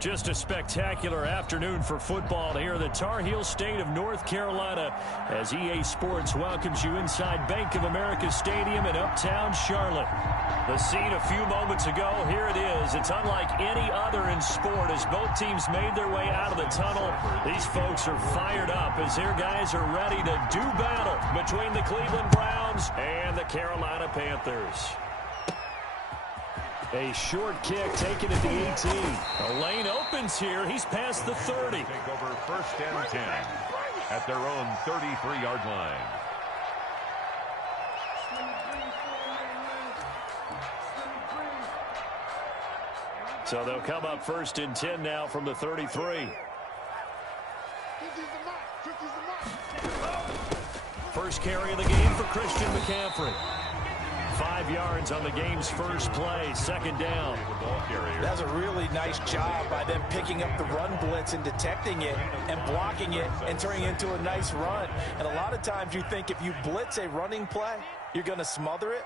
Just a spectacular afternoon for football here in the Tar Heel state of North Carolina as EA Sports welcomes you inside Bank of America Stadium in uptown Charlotte. The scene a few moments ago, here it is. It's unlike any other in sport as both teams made their way out of the tunnel. These folks are fired up as their guys are ready to do battle between the Cleveland Browns and the Carolina Panthers. A short kick taken at the 18. The lane opens here. He's past the 30. Take over 1st and 10 at their own 33-yard line. So they'll come up 1st and 10 now from the 33. First carry of the game for Christian McCaffrey. 5 yards on the game's first play, 2nd down. That's a really nice job by them picking up the run blitz and detecting it and blocking it and turning it into a nice run. And a lot of times you think if you blitz a running play, you're going to smother it.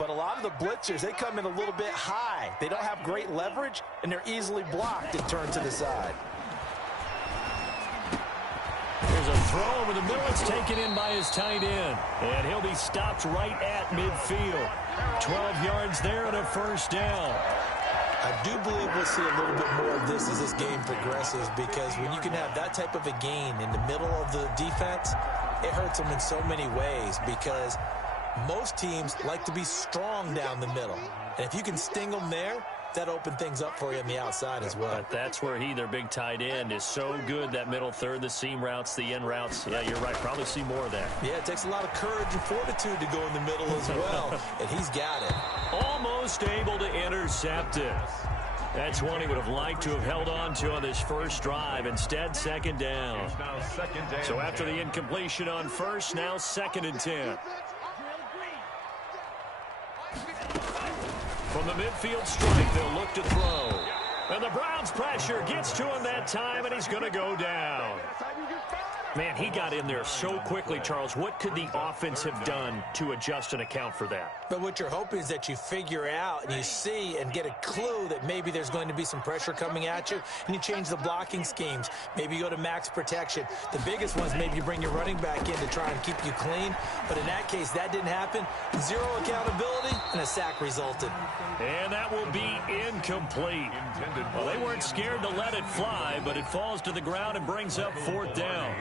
But a lot of the blitzers, they come in a little bit high. They don't have great leverage, and they're easily blocked and turned to the side. There's a throw over the middle. It's taken in by his tight end. And he'll be stopped right at midfield. 12 yards there and a 1st down. I do believe we'll see a little bit more of this as this game progresses, because when you can have that type of a gain in the middle of the defense, it hurts them in so many ways, because most teams like to be strong down the middle. And if you can sting them there, that opened things up for you on the outside as well. But that's where their big tight end, is so good, that middle third, the seam routes, the end routes. Yeah, you're right. Probably see more of that. Yeah, it takes a lot of courage and fortitude to go in the middle as well, and he's got it. Almost able to intercept it. That's one he would have liked to have held on to on this first drive. Instead, 2nd down. So after the incompletion on first, now 2nd and 10. From the midfield strike, they'll look to throw. And the Browns pressure gets to him that time, and he's going to go down. Man, he got in there so quickly, Charles. What could the offense have done to adjust and account for that? But what you're hoping is that you figure out and you see and get a clue that maybe there's going to be some pressure coming at you, and you change the blocking schemes. Maybe you go to max protection. The biggest one is maybe you bring your running back in to try and keep you clean. But in that case, that didn't happen. 0 accountability, and a sack resulted. And that will be incomplete. Well, they weren't scared to let it fly, but it falls to the ground and brings up 4th down.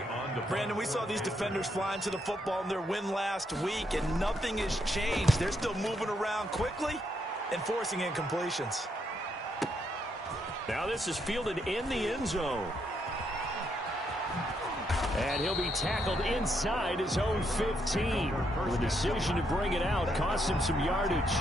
Brandon, we saw these defenders flying to the football in their win last week, and nothing has changed. They're still moving around quickly and forcing incompletions. Now this is fielded in the end zone. And he'll be tackled inside his own 15. The decision to bring it out cost him some yardage.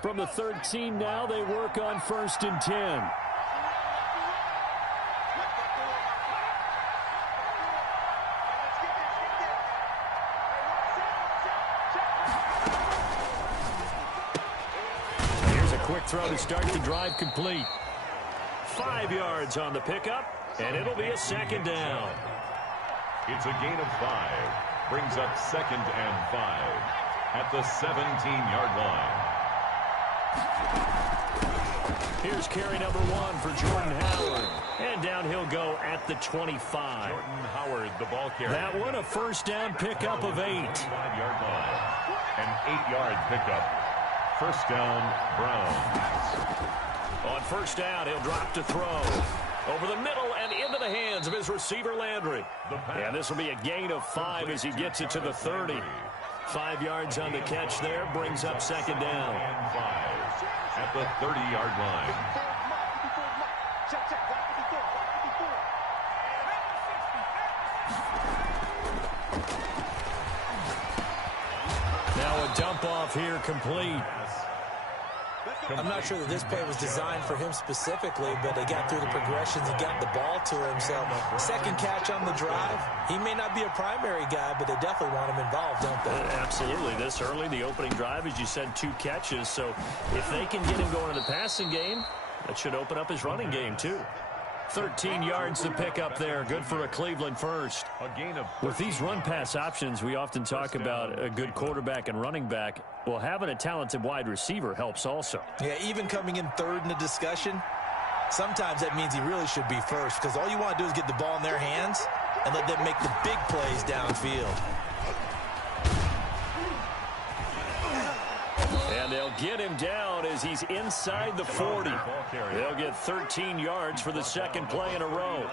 From the 13 now, they work on 1st and 10. Here's a quick throw to start the drive complete. 5 yards on the pickup, and it'll be a 2nd down. It's a gain of 5. Brings up 2nd and 5 at the 17-yard line. Here's carry number 1 for Jordan Howard. And down he'll go at the 25. Jordan Howard, the ball carrier. That one a 1st down pickup of 8. 5-yard line. An 8-yard pickup. 1st down, Browns. On 1st down, he'll drop to throw. Over the middle and into the hands of his receiver, Landry. And this will be a gain of 5 as he gets it to the 30. 5 yards on the catch there, brings up 2nd down. And 5 at the 30-yard line. Now a dump off here complete. I'm not sure that this play was designed for him specifically, but they got through the progressions and got the ball to him. So second catch on the drive. He may not be a primary guy, but they definitely want him involved, don't they? Absolutely. This early, the opening drive, as you said, 2 catches. So if they can get him going in the passing game, that should open up his running game too. 13 yards to pick up there. Good for a Cleveland first. With these run-pass options, we often talk about a good quarterback and running back. Well, having a talented wide receiver helps also. Yeah, even coming in third in the discussion, sometimes that means he really should be first, because all you want to do is get the ball in their hands and let them make the big plays downfield. And they'll get him down as he's inside the 40. They'll get 13 yards for the second play in a row.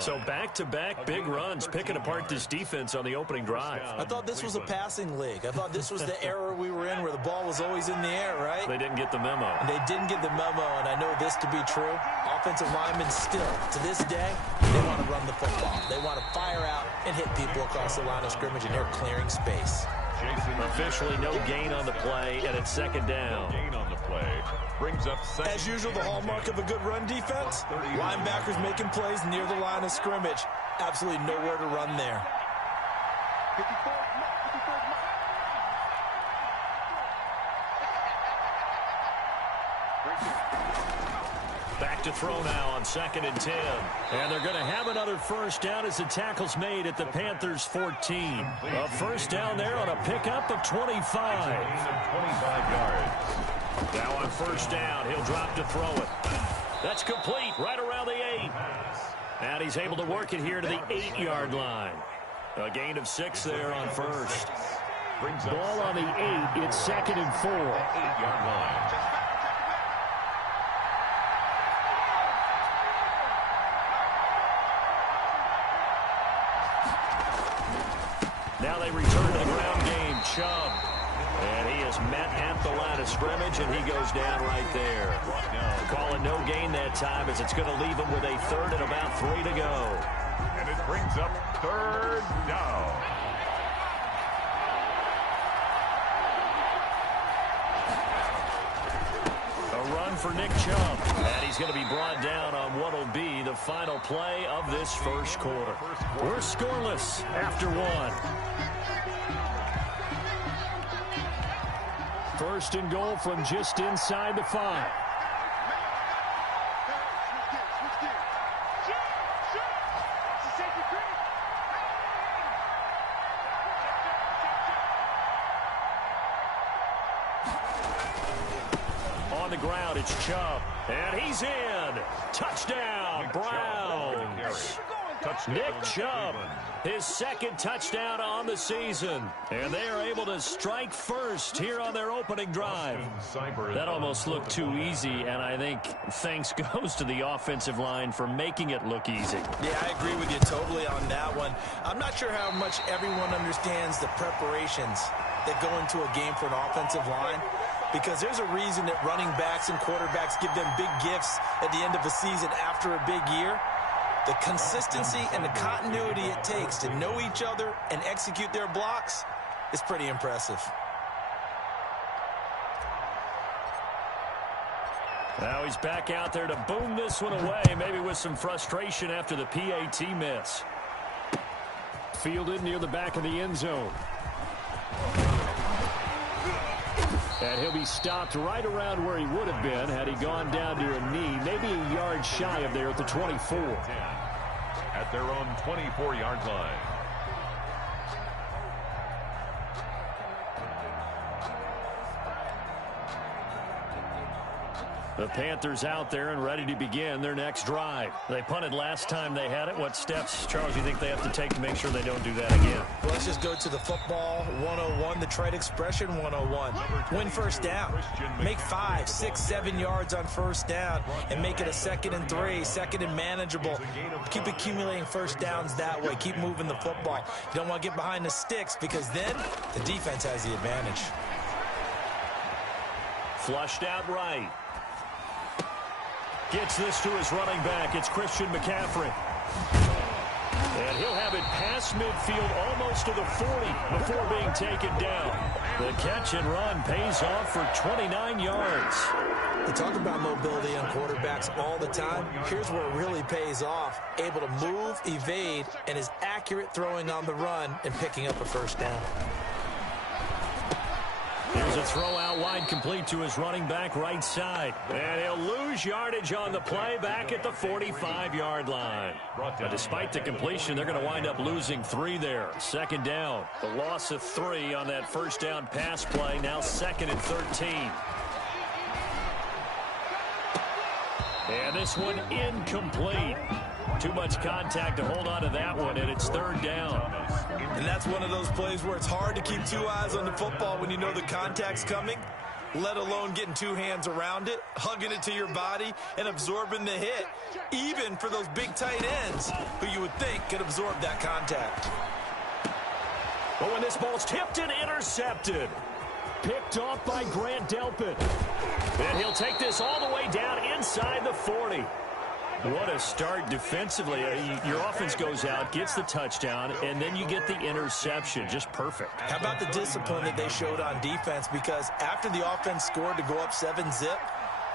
So back-to-back big runs, picking apart this defense on the opening drive. I thought this was a passing league. I thought this was the era we were in where the ball was always in the air, right? They didn't get the memo. They didn't get the memo, and I know this to be true. Offensive linemen still, to this day, they want to run the football. They want to fire out and hit people across the line of scrimmage, and they're clearing space. Officially no gain on the play, and it's second down. Gain on the play. Brings up second. As usual, the hallmark of a good run defense, linebackers making plays near the line of scrimmage. Absolutely nowhere to run there. Back to throw now on 2nd and 10. And they're going to have another first down as the tackle's made at the Panthers' 14. A first down there on a pickup of 25. 25 yards. Now on first down, he'll drop to throw it. That's complete right around the 8. And he's able to work it here to the 8-yard line. A gain of 6 there on first. Ball on the 8. It's 2nd and 4. 8-yard line. Now they return to the ground game. Chubb. And he is met at the line of scrimmage, and he goes down right there. Calling no gain that time as it's going to leave him with a third and about 3 to go. And it brings up third down. A run for Nick Chubb. And he's going to be brought down on what will be the final play of this first quarter. We're scoreless after 1. First and goal from just inside the 5. On the ground, it's Chubb. And he's in. Touchdown, Browns. Nick Chubb, his second touchdown on the season. And they are able to strike first here on their opening drive. That almost looked too easy, and I think thanks goes to the offensive line for making it look easy. Yeah, I agree with you totally on that one. I'm not sure how much everyone understands the preparations that go into a game for an offensive line, because there's a reason that running backs and quarterbacks give them big gifts at the end of a season after a big year. The consistency and the continuity it takes to know each other and execute their blocks is pretty impressive. Now he's back out there to boom this one away, maybe with some frustration after the PAT miss. Fielded near the back of the end zone. And he'll be stopped right around where he would have been had he gone down to a knee, maybe a yard shy of there at the 24. At their own 24-yard line. The Panthers out there and ready to begin their next drive. They punted last time they had it. What steps, Charles, do you think they have to take to make sure they don't do that again? Well, let's just go to the football 101, the trade expression 101. Win first down. Make 5, 6, 7 yards on first down and make it a 2nd and 3, 2nd and manageable. Keep accumulating first downs that way. Keep moving the football. You don't want to get behind the sticks because then the defense has the advantage. Flushed out right. Gets this to his running back. It's Christian McCaffrey. And he'll have it past midfield almost to the 40 before being taken down. The catch and run pays off for 29 yards. You talk about mobility on quarterbacks all the time. Here's where it really pays off. Able to move, evade, and is accurate throwing on the run and picking up a first down. Here's a throw out wide, complete to his running back right side. And he'll lose yardage on the play back at the 45-yard line. But despite the completion, they're going to wind up losing 3 there. Second down. The loss of 3 on that first down pass play. Now 2nd and 13. And this one incomplete. Too much contact to hold on to that one, and it's 3rd down. And that's one of those plays where it's hard to keep 2 eyes on the football when you know the contact's coming, let alone getting 2 hands around it, hugging it to your body, and absorbing the hit, even for those big tight ends who you would think could absorb that contact. But when this ball's tipped and intercepted, picked off by Grant Delpit. And he'll take this all the way down inside the 40. What a start defensively. Your offense goes out, gets the touchdown, and then you get the interception. Just perfect. How about the discipline that they showed on defense? Because after the offense scored to go up 7-zip,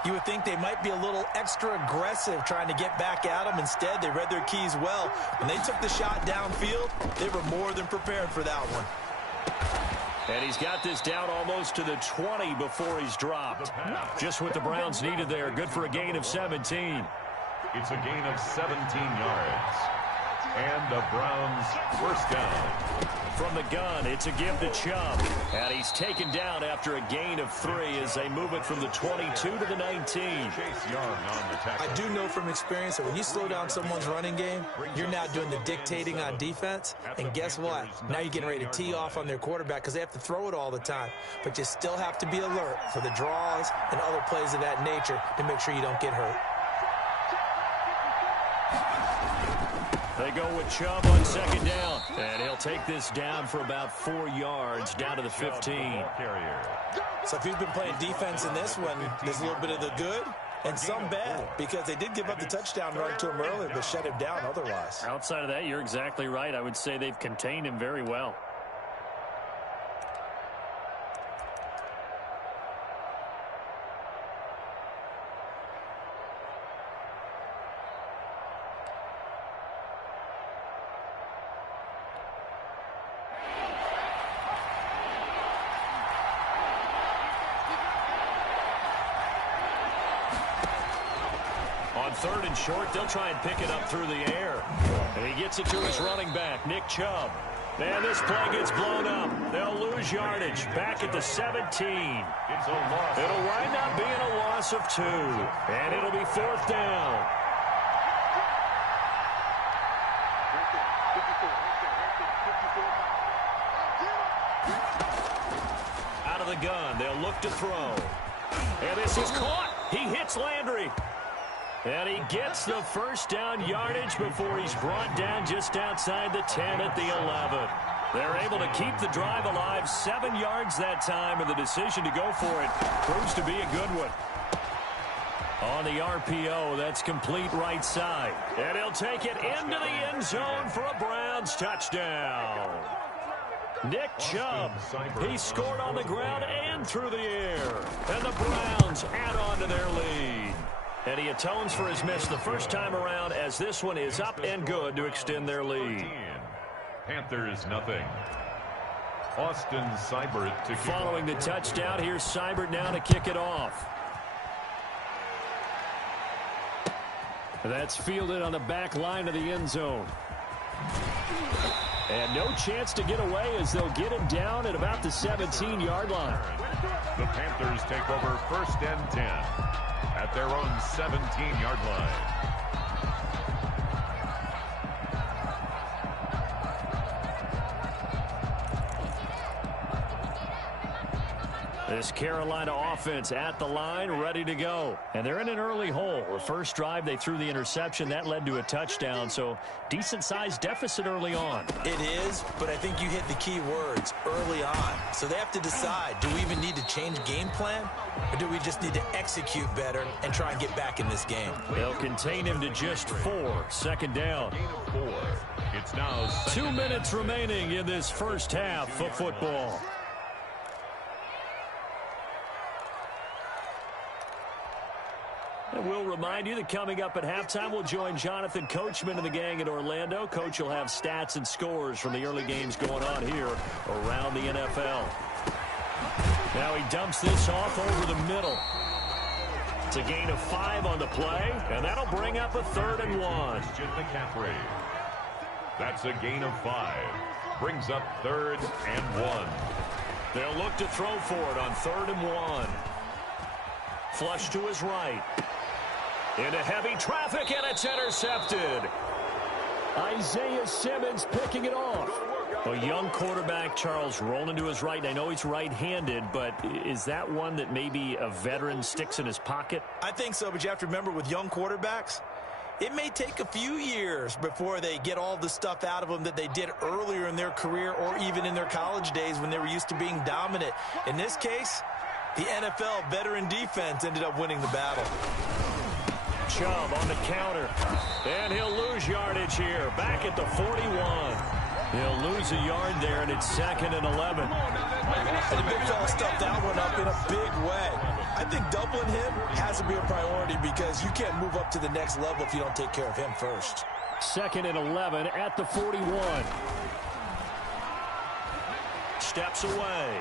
you would think they might be a little extra aggressive trying to get back at them. Instead, they read their keys well. When they took the shot downfield, they were more than prepared for that one. And he's got this down almost to the 20 before he's dropped. Just what the Browns needed there. Good for a gain of 17. It's a gain of 17 yards. And the Browns first down. From the gun, it's a give to Chubb. And he's taken down after a gain of 3 as they move it from the 22 to the 19. Chase Young on the tackle. I do know from experience that when you slow down someone's running game, you're now doing the dictating on defense. And guess what? Now you're getting ready to tee off on their quarterback because they have to throw it all the time. But you still have to be alert for the draws and other plays of that nature to make sure you don't get hurt. They go with Chubb on 2nd down. And he'll take this down for about 4 yards down to the 15. So if you've been playing defense in this one, there's a little bit of the good and some bad because they did give up the touchdown run to him earlier but shut him down otherwise. Outside of that, you're exactly right. I would say they've contained him very well. On 3rd and short, they'll try and pick it up through the air. And he gets it to his running back, Nick Chubb. And this play gets blown up. They'll lose yardage back at the 17. It's a loss. It'll wind up being a loss of 2. And it'll be 4th down. Out of the gun, they'll look to throw. And this is caught. He hits Landry. And he gets the first down yardage before he's brought down just outside the 10 at the 11. They're able to keep the drive alive, 7 yards that time, and the decision to go for it proves to be a good one. On the RPO, that's complete right side. And he'll take it into the end zone for a Browns touchdown. Nick Chubb, he scored on the ground and through the air. And the Browns add on to their lead. And he atones for his miss the first time around as this one is up and good to extend their lead. Panthers nothing. Austin Seibert to following the touchdown. Here's Seibert now to kick it off. That's fielded on the back line of the end zone. And no chance to get away as they'll get him down at about the 17-yard line. The Panthers take over 1st and 10 at their own 17-yard line. This Carolina offense at the line, ready to go. And they're in an early hole. The first drive, they threw the interception. That led to a touchdown, so decent-sized deficit early on. It is, but I think you hit the key words, early on. So they have to decide, do we even need to change game plan, or do we just need to execute better and try and get back in this game? They'll contain him to just 4. 2nd down. It's now 2 minutes remaining in this first half of football. we'll remind you that coming up at halftime, we'll join Jonathan Coachman and the gang in Orlando. Coach will have stats and scores from the early games going on here around the NFL. Now he dumps this off over the middle. It's a gain of 5 on the play, and that'll bring up a 3rd and 1. McCaffrey. That's a gain of 5. Brings up 3rd and 1. They'll look to throw for it on 3rd and 1. Flush to his right. Into heavy traffic, and it's intercepted. Isaiah Simmons picking it off. A young quarterback, Charles, rolling to his right. I know he's right-handed, but is that one that maybe a veteran sticks in his pocket? I think so, but you have to remember with young quarterbacks, it may take a few years before they get all the stuff out of them that they did earlier in their career or even in their college days when they were used to being dominant. In this case, the NFL veteran defense ended up winning the battle. Chubb on the counter, and he'll lose yardage here, back at the 41. He'll lose a yard there, and it's 2nd and 11. And the big fella stuffed that one up in a big way. I think doubling him has to be a priority because you can't move up to the next level if you don't take care of him first. 2nd and 11 at the 41. Steps away.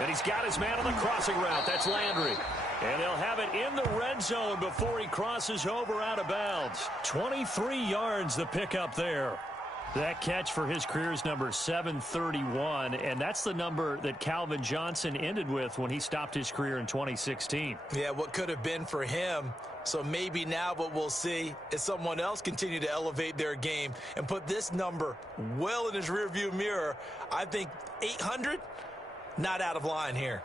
And he's got his man on the crossing route. That's Landry. And they'll have it in the red zone before he crosses over out of bounds. 23 yards the pickup there. That catch for his career is number 731, and that's the number that Calvin Johnson ended with when he stopped his career in 2016. Yeah, what could have been for him. So maybe now what we'll see is someone else continue to elevate their game and put this number well in his rearview mirror. I think 800, not out of line here.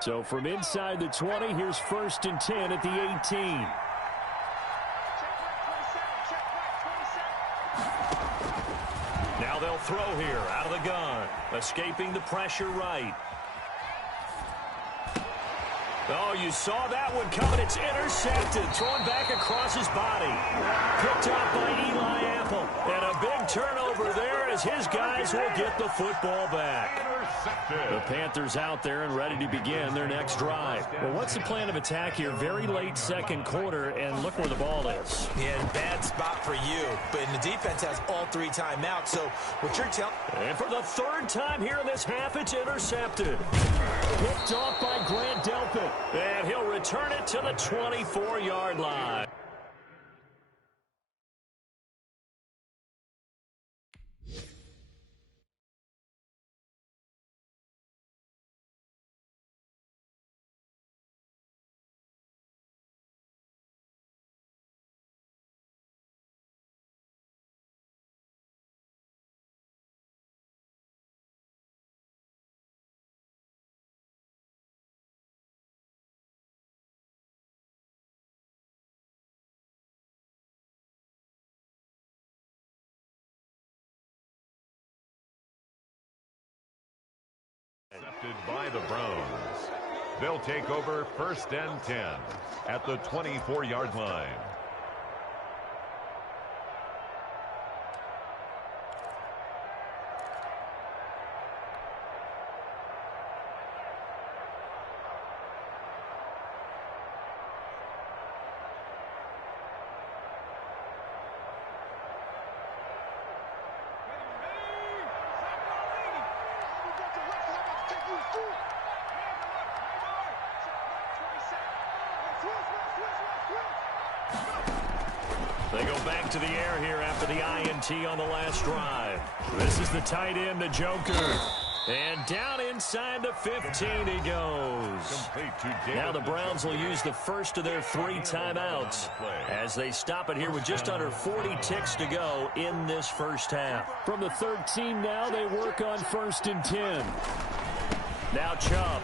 So from inside the 20, here's 1st and 10 at the 18. Now they'll throw here out of the gun. Escaping the pressure right. Oh, you saw that one coming. It's intercepted. Thrown back across his body. Picked up by Eli Apple. And a big turnover there as his guys will get the football back. The Panthers out there and ready to begin their next drive. Well, what's the plan of attack here? Very late 2nd quarter, and look where the ball is. Yeah, bad spot for you. But the defense has all 3 timeouts. So what you're telling... And for the 3rd time here in this half, it's intercepted. Picked off by Grant Delpit. And he'll return it to the 24-yard line. Accepted by the Browns. They'll take over 1st and 10 at the 24-yard line. They go back to the air here after the INT on the last drive. This is the tight end, the Joker. And down inside the 15 he goes. Now the Browns will use the first of their 3 timeouts as they stop it here with just under 40 ticks to go in this first half. From the 13 now, they work on 1st and 10. Now Chubb.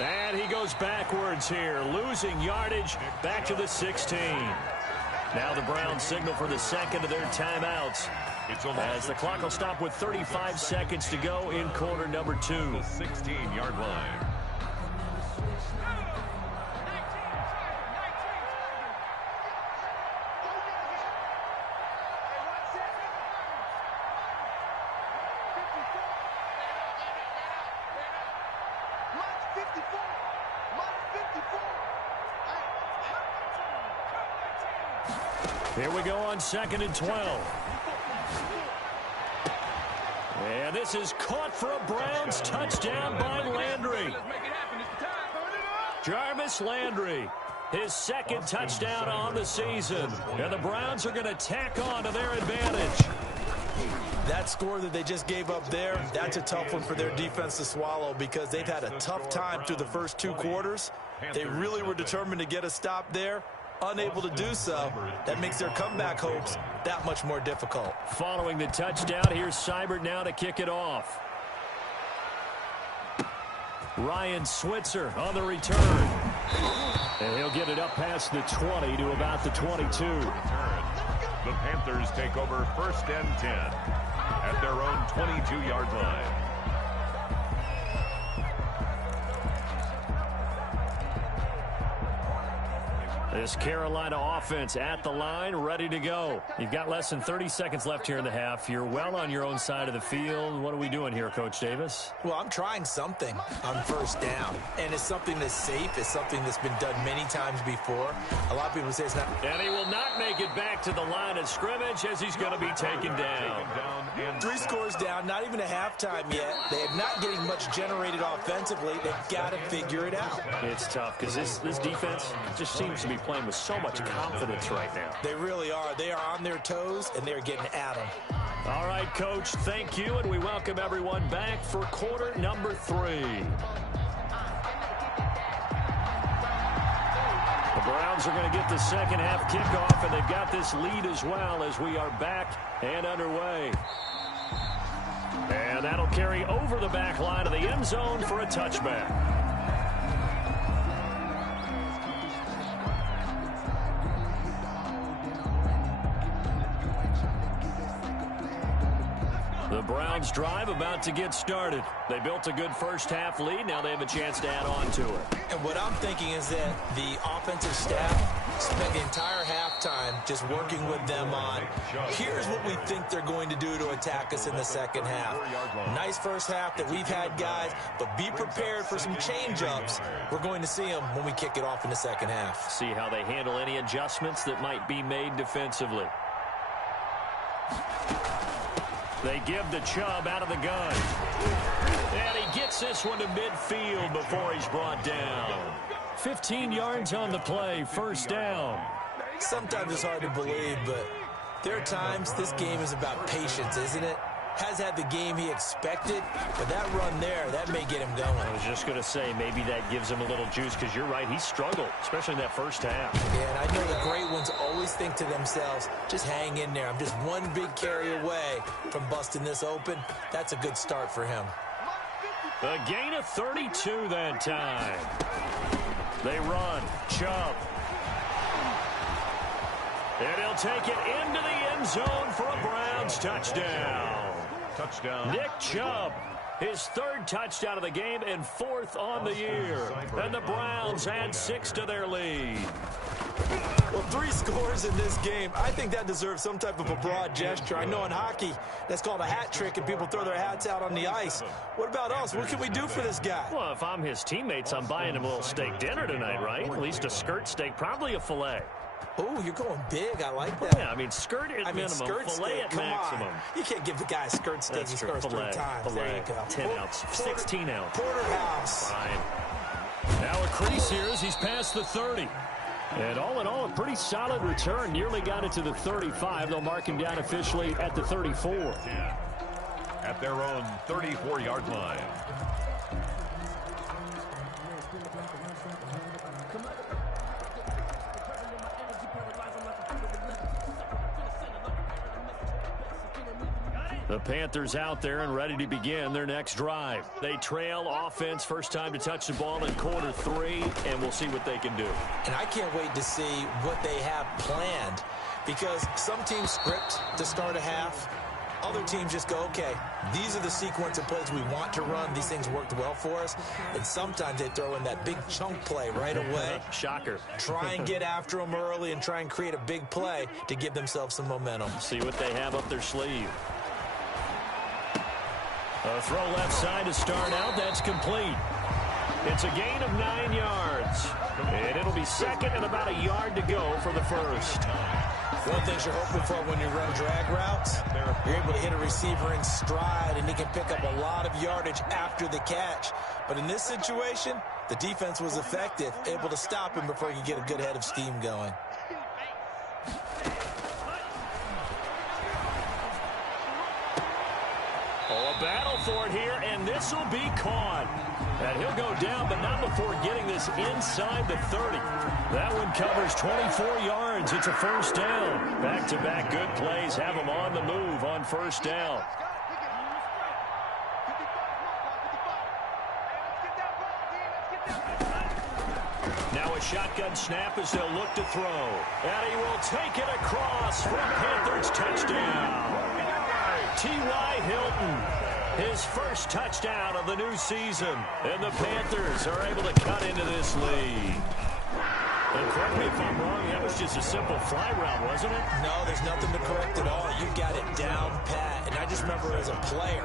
And he goes backwards here, losing yardage back to the 16. Now the Browns signal for the 2nd of their timeouts as the clock will stop with 35 seconds to go in quarter number 2. The 16-yard line. Here we go on 2nd and 12. And this is caught for a Browns touchdown by Landry. Jarvis Landry, his 2nd touchdown on the season. And the Browns are going to tack on to their advantage. That score that they just gave up there, that's a tough one for their defense to swallow because they've had a tough time through the first 2 quarters. They really were determined to get a stop there. Unable to do so, that makes their comeback hopes that much more difficult. Following the touchdown, here's Seibert now to kick it off. Ryan Switzer on the return. And he'll get it up past the 20 to about the 22. The Panthers take over 1st and 10 at their own 22-yard line. This Carolina offense at the line, ready to go. You've got less than 30 seconds left here in the half. You're well on your own side of the field. What are we doing here, Coach Davis? Well, I'm trying something on 1st down. And it's something that's safe. It's something that's been done many times before. A lot of people say it's not. And he will not make it back to the line of scrimmage as he's going to be taken down. 3 scores down, not even a halftime yet. They are not getting much generated offensively. They've got to figure it out. It's tough because this defense just seems to be playing with so much confidence right now. They really are. They are on their toes, and they're getting at them. All right, Coach, thank you, and we welcome everyone back for quarter number 3. The Browns are going to get the second half kickoff, and they've got this lead as well as we are back and underway. And that'll carry over the back line of the end zone for a touchback. The Browns drive about to get started. They built a good first half lead. Now they have a chance to add on to it. And what I'm thinking is that the offensive staff spent the entire halftime just working with them on, here's what we think they're going to do to attack us in the second half. Nice first half that we've had, guys, but be prepared for some change-ups. We're going to see them when we kick it off in the second half. See how they handle any adjustments that might be made defensively. They give the Chubb out of the gun. And he gets this one to midfield before he's brought down. 15 yards on the play, 1st down. Sometimes it's hard to believe, but there are times this game is about patience, isn't it? Has had the game he expected, but that run there, that may get him going. I was just going to say, maybe that gives him a little juice, because you're right, he struggled, especially in that first half. Yeah, and I know the great ones always think to themselves, just hang in there. I'm just one big carry away from busting this open. That's a good start for him. A gain of 32 that time. They run. Chubb. And he'll take it into the end zone for a Browns touchdown. Touchdown. Nick Chubb, his 3rd touchdown of the game and 4th on the year. And the Browns add 6 to their lead. Well, 3 scores in this game. I think that deserves some type of a broad gesture. I know in hockey, that's called a hat trick, and people throw their hats out on the ice. What about us? What can we do for this guy? Well, if I'm his teammates, I'm buying him a little steak dinner tonight, right? At least a skirt steak, probably a filet. Oh, you're going big. I like that. Yeah, I mean, skirt at minimum, skirt filet steak, at maximum. You can't give the guy a skirt steak. That's He true. scores 3 times. Filet, there you go. 10 ounce, 16 ounce. Porterhouse. Fine. Now a crease here as he's past the 30. And all in all, a pretty solid return. Nearly got it to the 35. They'll mark him down officially at the 34. At their own 34-yard line. The Panthers out there and ready to begin their next drive. They trail offense, first time to touch the ball in quarter 3, and we'll see what they can do. And I can't wait to see what they have planned, because some teams script to start a half. Other teams just go, okay, these are the sequence of plays we want to run. These things worked well for us. And sometimes they throw in that big chunk play right away. Shocker. Try and get after them early and try and create a big play to give themselves some momentum. See what they have up their sleeve. A throw left side to start out. That's complete. It's a gain of 9 yards. yards. And it'll be second and about a yard to go for the first. One thing you're hoping for when you run drag routes, you're able to hit a receiver in stride, and he can pick up a lot of yardage after the catch. But in this situation, the defense was effective, able to stop him before he could get a good head of steam going. Oh, a battle for it here, and this will be caught. And he'll go down, but not before getting this inside the 30. That one covers 24 yards. It's a first down. Back-to-back good plays have him on the move on first down. Now a shotgun snap as they'll look to throw. And he will take it across for a Panthers touchdown. T.Y. Hilton, his first touchdown of the new season. And the Panthers are able to cut into this lead. And correct me if I'm wrong, that was just a simple fly route, wasn't it? No, there's nothing to correct at all. You got it down pat. And I just remember as a player,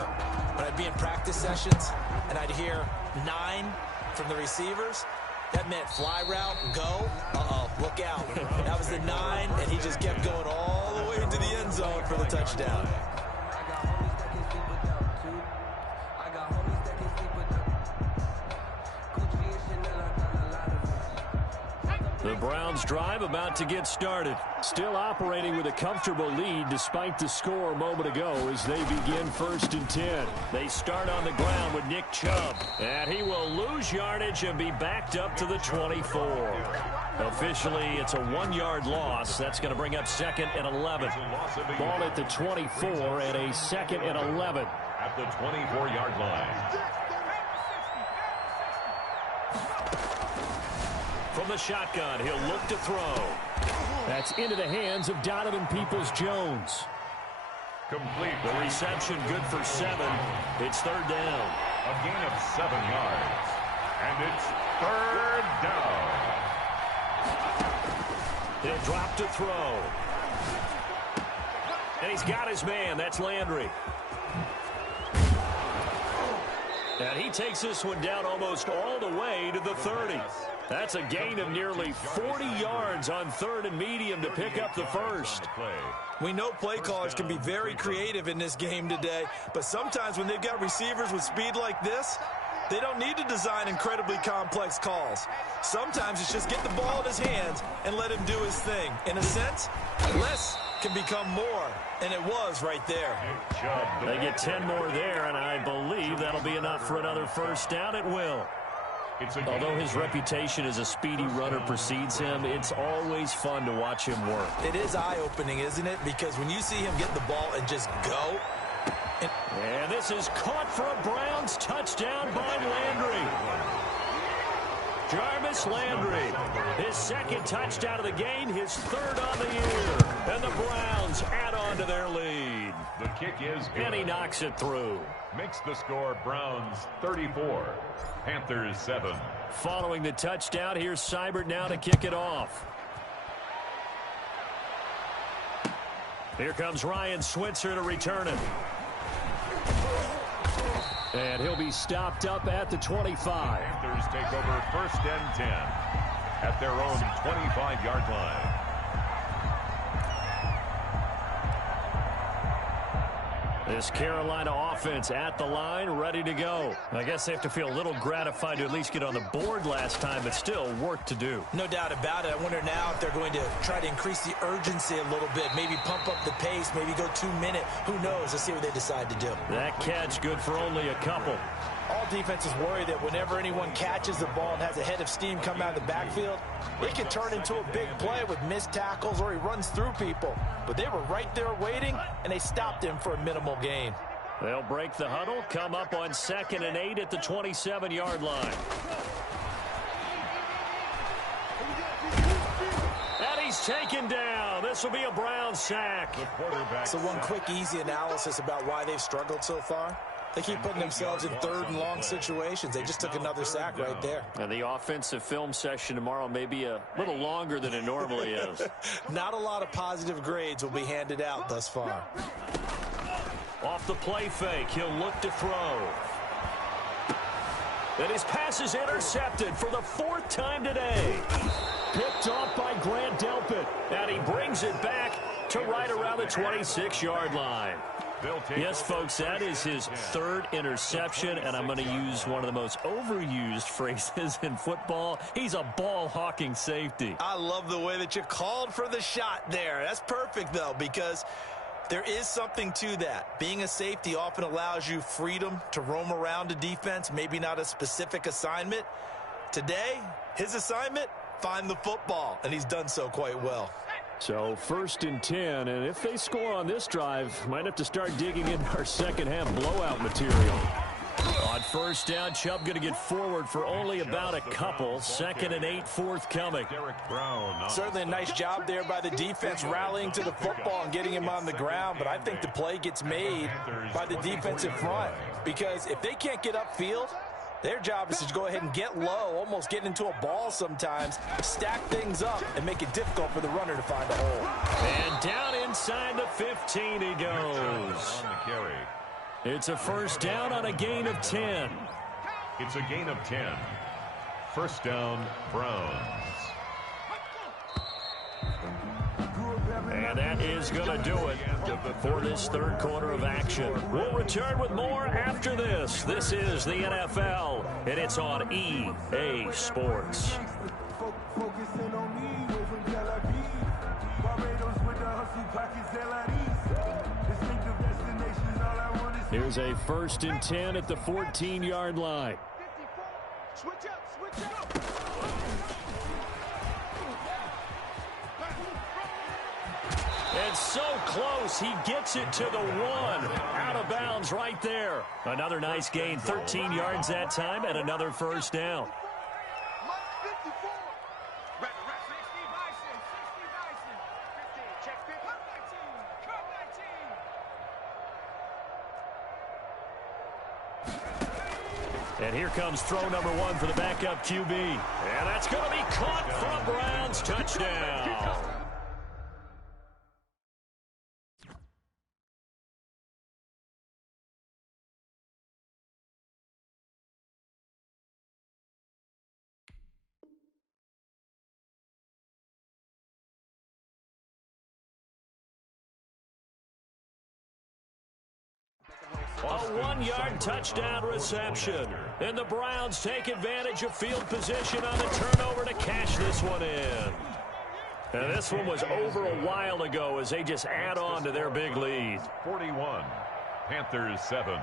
when I'd be in practice sessions, and I'd hear 9 from the receivers, that meant fly route, go, look out. That was the 9, and he just kept going all the way into the end zone for the touchdown. The Browns drive about to get started. Still operating with a comfortable lead despite the score a moment ago as they begin 1st and 10. They start on the ground with Nick Chubb. And he will lose yardage and be backed up to the 24. Officially, it's a 1-yard loss. That's going to bring up 2nd and 11. Ball at the 24 and a 2nd and 11. At the 24-yard line. From the shotgun, he'll look to throw. That's into the hands of Donovan Peoples-Jones. Complete. The reception good for 7. It's 3rd down. A gain of 7 yards. And it's 3rd down. He'll drop to throw. And he's got his man. That's Landry. And he takes this one down almost all the way to the 30. That's a gain of nearly 40 yards on 3rd and medium to pick up the first. We know play callers can be very creative in this game today, but sometimes when they've got receivers with speed like this, they don't need to design incredibly complex calls. Sometimes it's just get the ball in his hands and let him do his thing. In a sense, less can become more, and it was right there. They get 10 more there, and I believe that'll be enough for another first down. It will. Although his reputation as a speedy runner precedes him, it's always fun to watch him work. It is eye-opening, isn't it? Because when you see him get the ball and just go. And this is caught for a Browns touchdown by Landry. Jarvis Landry, his 2nd touchdown of the game, his 3rd on the year. And the Browns add on to their lead. The kick is good. And he knocks it through. Makes the score Browns 34, Panthers 7. Following the touchdown, here's Seibert now to kick it off. Here comes Ryan Switzer to return it. And he'll be stopped up at the 25. Panthers take over 1st and 10 at their own 25-yard line. This Carolina offense at the line, ready to go. I guess they have to feel a little gratified to at least get on the board last time, but still work to do. No doubt about it. I wonder now if they're going to try to increase the urgency a little bit, maybe pump up the pace, maybe go 2-minute. Who knows? Let's see what they decide to do. That catch good for only a couple. All defenses worry that whenever anyone catches the ball and has a head of steam come out of the backfield, it can turn into a big play with missed tackles or he runs through people. But they were right there waiting, and they stopped him for a minimal gain. They'll break the huddle, come up on 2nd and 8 at the 27-yard line. And he's taken down. This will be a Brown sack. So one quick, easy analysis about why they've struggled so far. They keep putting themselves in 3rd and long situations. They just took another sack right there. And the offensive film session tomorrow may be a little longer than it normally is. Not a lot of positive grades will be handed out thus far. Off the play fake, he'll look to throw. And his pass is intercepted for the fourth time today. Picked off by Grant Delpit. And he brings it back to right around the 26-yard line. Yes, folks, that is his third interception, and I'm going to use one of the most overused phrases in football. He's a ball-hawking safety. I love the way that you called for the shot there. That's perfect, though, because there is something to that. Being a safety often allows you freedom to roam around a defense, maybe not a specific assignment. Today, his assignment, find the football, and he's done so quite well. So 1st and 10, and if they score on this drive, might have to start digging into our second-half blowout material. On 1st down, Chubb going to get forward for only about a couple. 2nd and 8 forthcoming. Certainly a nice job there by the defense rallying to the football and getting him on the ground, but I think the play gets made by the defensive front because if they can't get upfield, their job is to go ahead and get low, almost get into a ball sometimes, stack things up, and make it difficult for the runner to find a hole. And down inside the 15 he goes. It's a 1st down on a gain of 10. It's a gain of 10. 1st down, Browns. And that is going to do it for this third quarter of action. We'll return with more after this. This is the NFL, and it's on EA Sports. Here's a 1st and 10 at the 14-yard line. Switch up. And so close, he gets it to the 1. Out of bounds right there. Another nice gain, 13 yards that time, and another 1st down. And here comes throw number 1 for the backup QB. And that's going to be caught for a Browns touchdown. A 1-yard touchdown reception. And the Browns take advantage of field position on the turnover to cash this one in. And this one was over a while ago as they just add on to their big lead. 41, Panthers 7.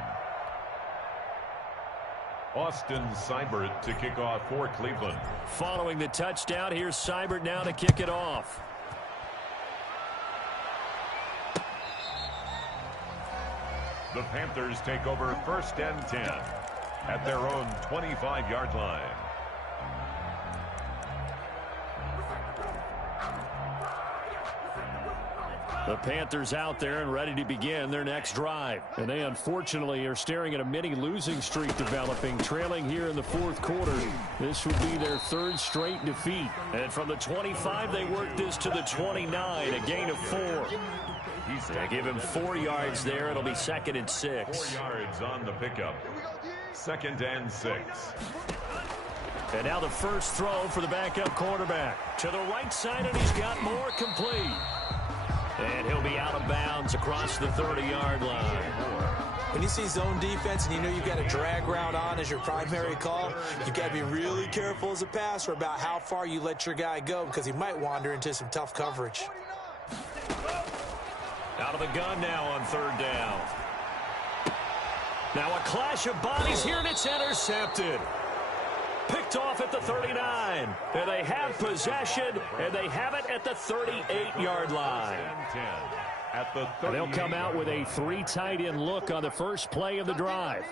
Austin Seibert to kick off for Cleveland. Following the touchdown, here's Seibert now to kick it off. The Panthers take over 1st and 10 at their own 25-yard line. The Panthers out there and ready to begin their next drive. And they unfortunately are staring at a mini losing streak developing, trailing here in the 4th quarter. This would be their 3rd straight defeat. And from the 25, they work this to the 29, a gain of 4. They give him 4 yards there. It'll be 2nd and 6. 4 yards on the pickup. 2nd and 6. And now the first throw for the backup quarterback. To the right side, and he's got more complete. And he'll be out of bounds across the 30-yard line. When you see zone defense and you know you've got a drag route on as your primary call, you've got to be really careful as a passer about how far you let your guy go because he might wander into some tough coverage. Out of the gun now on 3rd down. Now a clash of bodies here, and it's intercepted. Picked off at the 39. And they have possession, and they have it at the 38-yard line. And they'll come out with a 3 tight end look on the first play of the drive.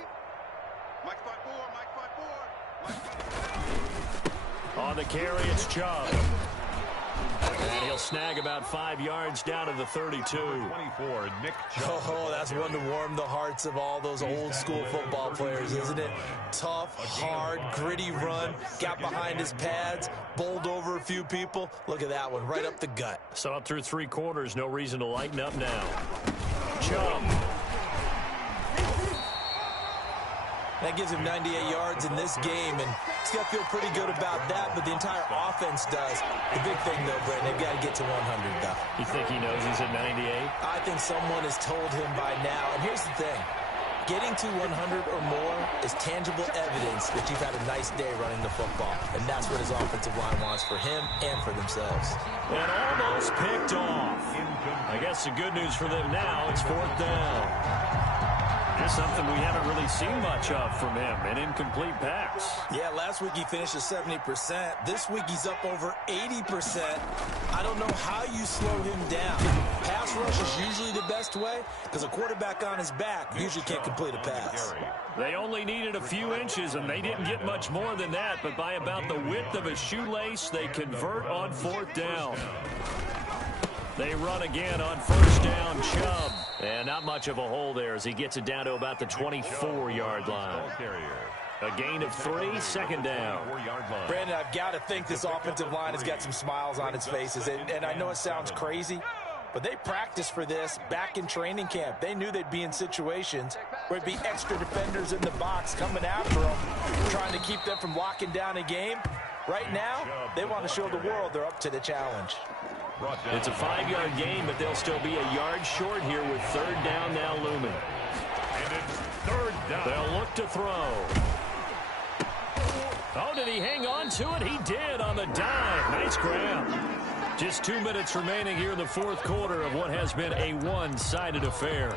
On the carry, it's Chubb. And he'll snag about 5 yards down to the 32. 24, Nick Chubb. Oh, that's one to warm the hearts of all those old-school football players, isn't it? Tough, hard, gritty run. Got behind his pads, bowled over a few people. Look at that one, right up the gut. So up through 3 quarters, no reason to lighten up now. Chubb. That gives him 98 yards in this game, and he's got to feel pretty good about that, but the entire offense does. The big thing, though, Brent, they've got to get to 100, though. You think he knows he's at 98? I think someone has told him by now. And here's the thing. Getting to 100 or more is tangible evidence that you've had a nice day running the football, and that's what his offensive line wants for him and for themselves. And almost picked off. I guess the good news for them now, it's 4th down. That's something we haven't really seen much of from him, an incomplete pass. Yeah, last week he finished at 70%. This week he's up over 80%. I don't know how you slow him down. Pass rush is usually the best way because a quarterback on his back usually can't complete a pass. They only needed a few inches, and they didn't get much more than that, but by about the width of a shoelace, they convert on 4th down. They run again on 1st down, Chubb. And not much of a hole there as he gets it down to about the 24-yard line. A gain of 3, 2nd down. Brandon, I've got to think this offensive line has got some smiles on its faces. And I know it sounds crazy, but they practiced for this back in training camp. They knew they'd be in situations where it'd be extra defenders in the box coming after them, trying to keep them from locking down a game. Right now, they want to show the world they're up to the challenge. It's a 5-yard gain, but they'll still be a yard short here with 3rd down now looming. And it's 3rd down. They'll look to throw. Oh, did he hang on to it? He did on the dive. Nice grab. Just 2 minutes remaining here in the 4th quarter of what has been a one-sided affair.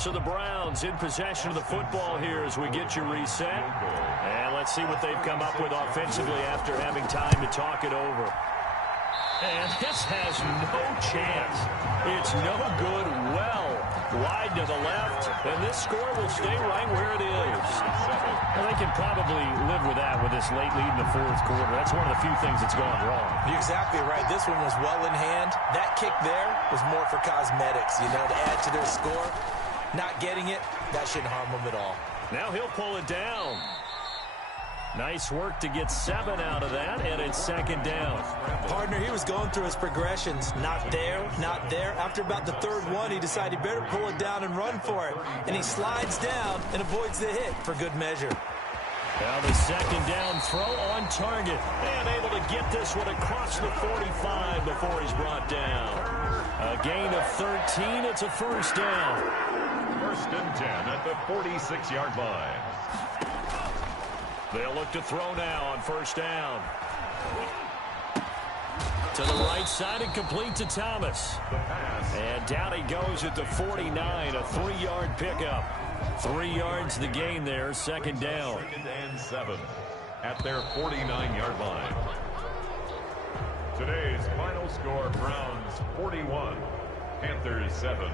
So the Browns in possession of the football here as we get you reset. And let's see what they've come up with offensively after having time to talk it over. And this has no chance. It's no good. Well wide to the left. And this score will stay right where it is. Well, they can probably live with that with this late lead in the 4th quarter. That's one of the few things that's gone wrong. You're exactly right. This one was well in hand. That kick there was more for cosmetics, to add to their score. Not getting it, that shouldn't harm him at all. Now he'll pull it down. Nice work to get 7 out of that, and it's 2nd down. Partner, he was going through his progressions. Not there, not there. After about the 3rd one, he decided he better pull it down and run for it. And he slides down and avoids the hit for good measure. Now the 2nd down throw on target. And able to get this one across the 45 before he's brought down. A gain of 13. It's a 1st down. 1st and 10 at the 46-yard line. They'll look to throw now on 1st down. To the right side and complete to Thomas. And down he goes at the 49, a 3-yard pickup. 3 yards the gain there, 2nd down. 2nd and 7 at their 49-yard line. Today's final score, Browns 41, Panthers 7.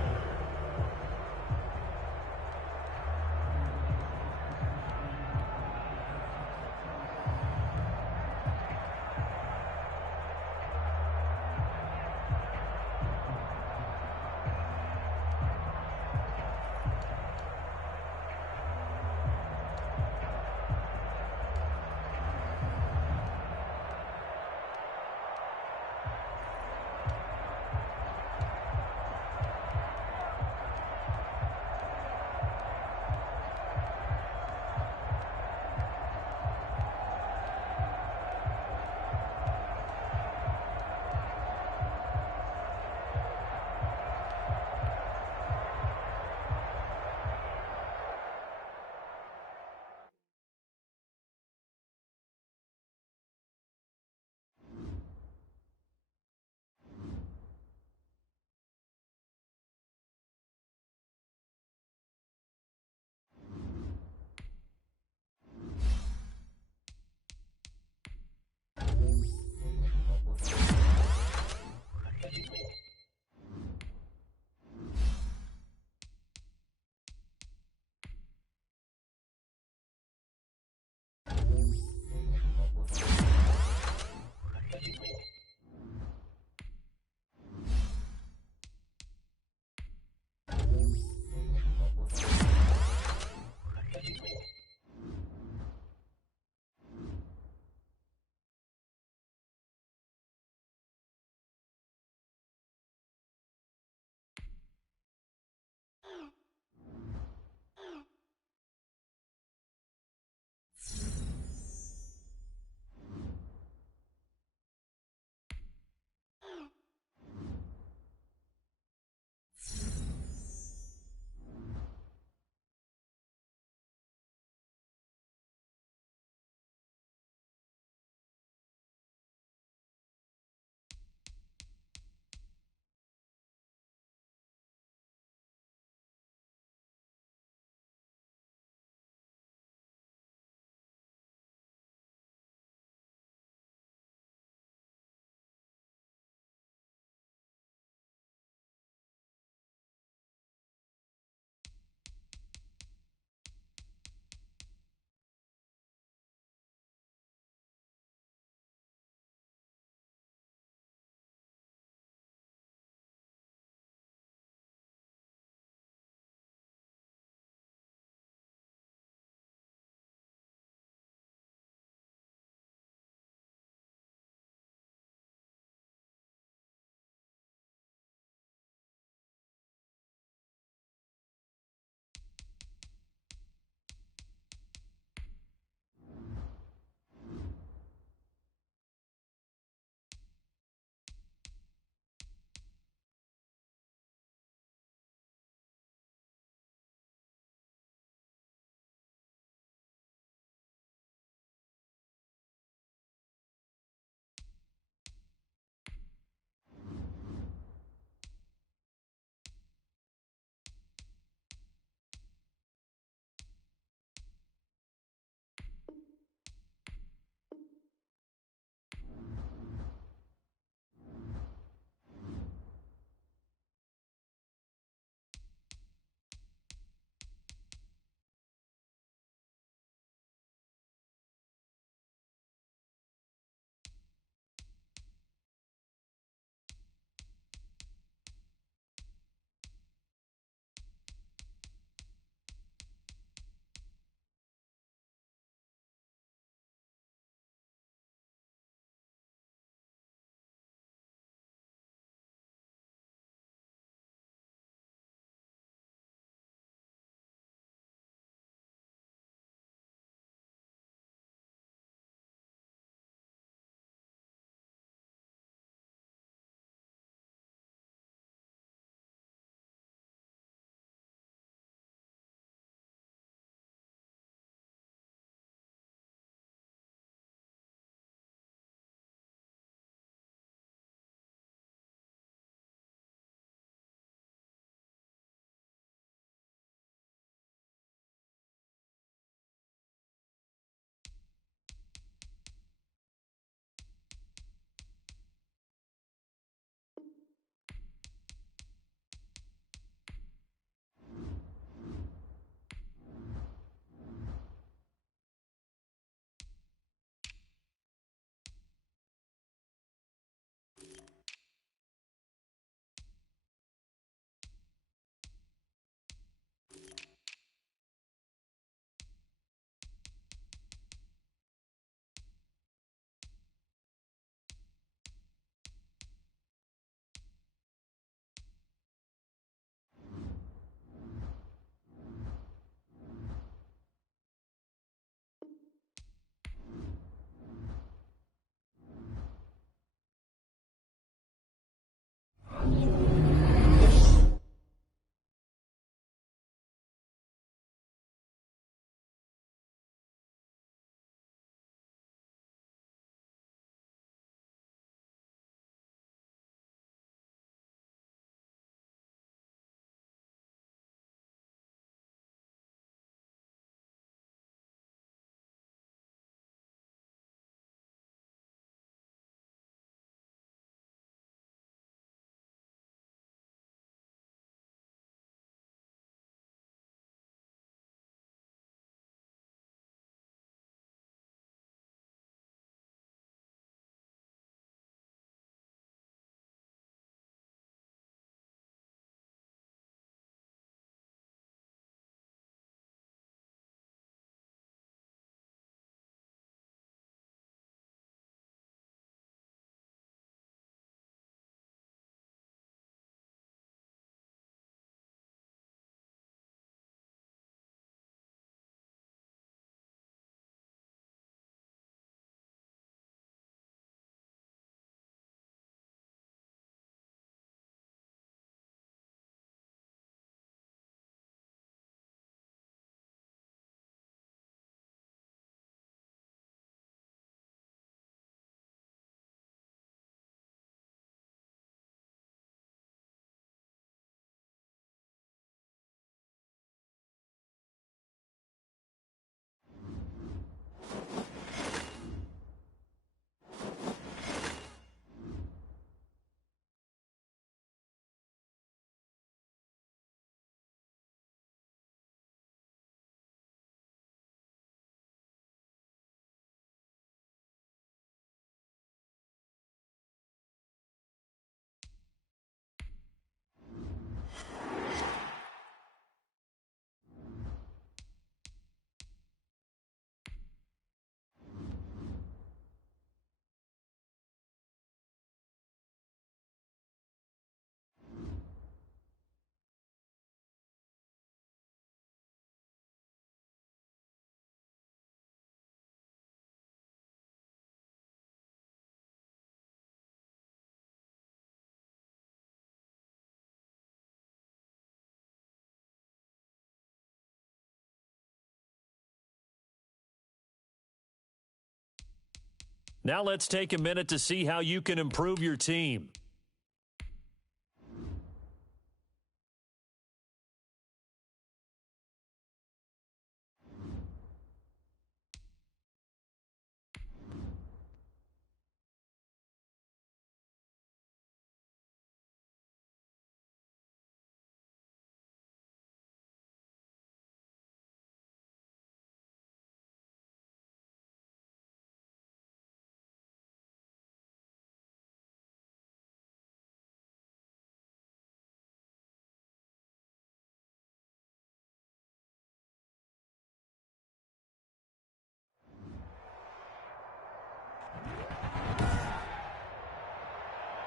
Now let's take a minute to see how you can improve your team.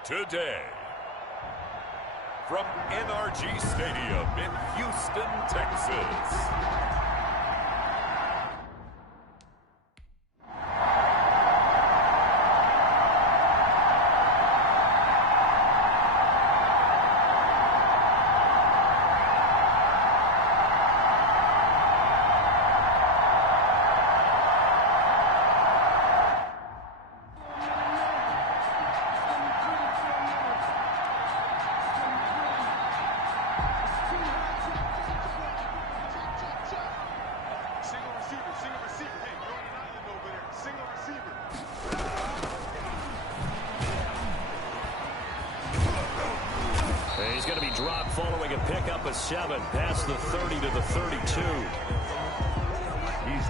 Today, from NRG Stadium in Houston, Texas. He's going to be dropped following a pickup of 7 past the 30 to the 32.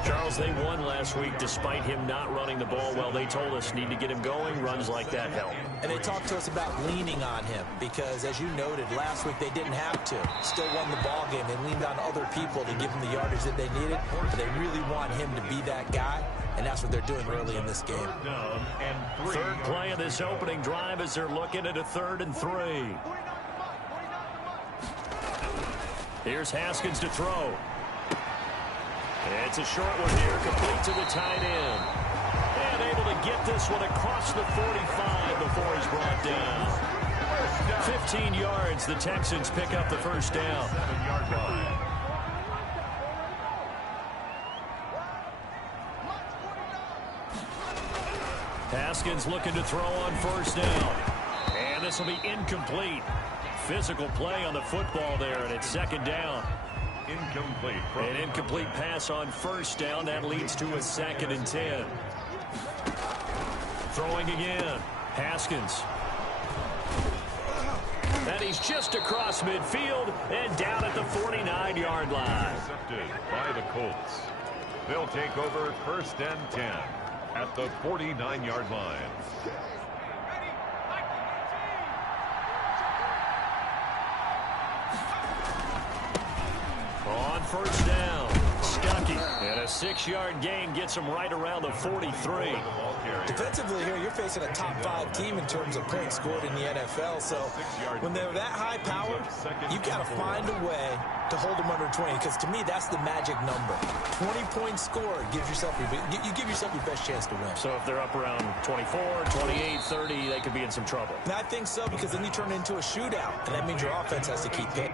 Charles, they won last week despite him not running the ball well. They told us need to get him going. Runs like that help. And they talked to us about leaning on him because, as you noted, last week they didn't have to. Still won the ball game. They leaned on other people to give him the yardage that they needed. But they really want him to be that guy, and that's what they're doing early in this game. Third play of this opening drive as they're looking at a 3rd and 3. Here's Haskins to throw. It's a short one here, complete to the tight end. And able to get this one across the 45 before he's brought down. 15 yards, the Texans pick up the first down. 7-yard line. Haskins looking to throw on first down. And this will be incomplete. Physical play on the football there, and it's 2nd down. Incomplete. An incomplete pass on first down. That leads to a 2nd and 10. Throwing again. Haskins. And he's just across midfield and down at the 49-yard line. Intercepted by the Colts. They'll take over 1st and 10 at the 49-yard line. On first down, Stuckey. And a 6-yard gain gets him right around the 43. Defensively here, you're facing a top 5 team in terms of points scored in the NFL. So when they're that high-powered, you've got to find a way to hold them under 20. Because to me, that's the magic number. 20 points scored gives yourself you give yourself your best chance to win. So if they're up around 24, 28, 30, they could be in some trouble. And I think so, because then you turn it into a shootout, and that means your offense has to keep going.